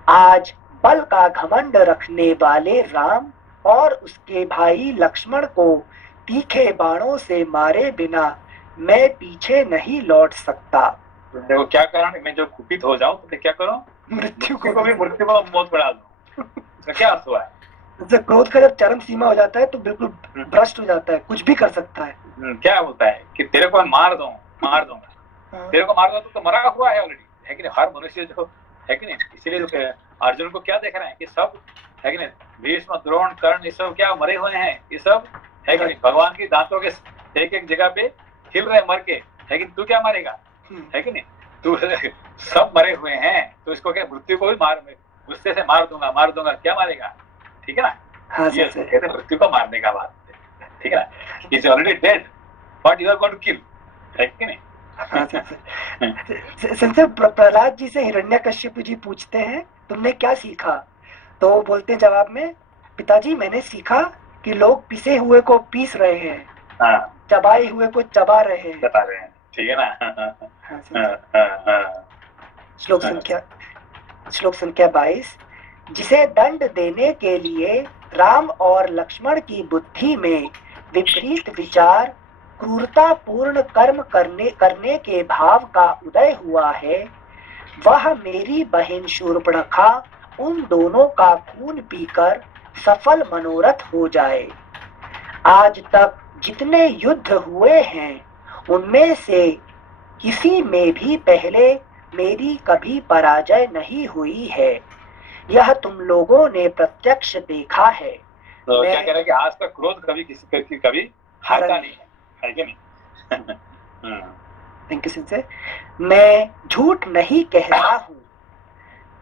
आज बल का घमंड रखने वाले राम और उसके भाई लक्ष्मण को तीखे बाणों से मारे बिना मैं पीछे नहीं लौट सकता। देखो क्या कारण है, मैं जो कुपित हो जाऊं तो मैं क्या करूं, मृत्यु को भी मृत्यु में मौत बढ़ा दूं। इसका क्या अर्थ हुआ है? जब क्रोध का जब चरम सीमा हो जाता है तो बिल्कुल भ्रष्ट हो जाता है, कुछ भी कर सकता है। क्या होता है कि तेरे को मार दूंगा, तेरे को मार दो तो मरा हुआ है ऑलरेडी, है कि नहीं? हर मनुष्य जो है कि नहीं, इसीलिए जो अर्जुन को क्या देख रहे हैं कि सब है कि नहीं, भीष्म द्रोण कर्ण ये सब क्या मरे हुए हैं, ये सब है कि नहीं, भगवान की दांतों के एक एक जगह पे हिल रहे मर के, है कि तू क्या मारेगा, है कि नहीं? तू सब मरे हुए हैं तो इसको क्या मृत्यु को भी गुस्से से मार दूंगा, क्या मारेगा? ठीक है ना? हाँ, ये कहते हैं मृत्यु को मारने का बात, ठीक है ना? Is already dead but you are going to kill, है कि नहीं? संजय, प्रहलाद जी से हिरण्यकश्यप जी पूछते हैं तुमने क्या सीखा, तो वो बोलते हैं जवाब में, पिताजी मैंने सीखा कि लोग पिसे हुए को पीस रहे हैं, चबाए हुए को चबा रहे हैं, ठीक है ना? श्लोक संख्या 22। जिसे दंड देने के लिए राम और लक्ष्मण की बुद्धि में विपरीत विचार, क्रूरतापूर्ण कर्म करने के भाव का उदय हुआ है, वह मेरी बहन शूर्पणखा उन दोनों का खून पीकर सफल मनोरथ हो जाए। आज तक जितने युद्ध हुए हैं उनमें से किसी में भी पहले मेरी कभी पराजय नहीं हुई है, यह तुम लोगों ने प्रत्यक्ष देखा है। तो क्या कह रहे हैं कि आज तक क्रोध कभी किसी की कभी हारता नहीं है कि नहीं? Thank you sensei. मैं झूठ नहीं कह रहा हूँ,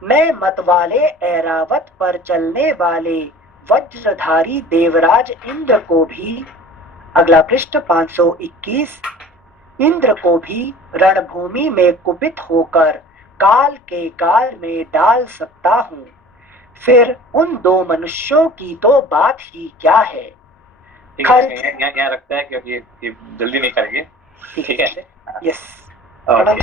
मैं मतवाले ऐरावत पर चलने वाले वज्रधारी देवराज इंद्र को भी, अगला पृष्ठ 521, इंद्र को भी रणभूमि में कुपित होकर काल के गाल में डाल सकता हूँ। फिर उन दो मनुष्यों की तो बात ही क्या है। यहाँ रखता है कि ये जल्दी नहीं करेंगे, ठीक है? यस, प्रणाम।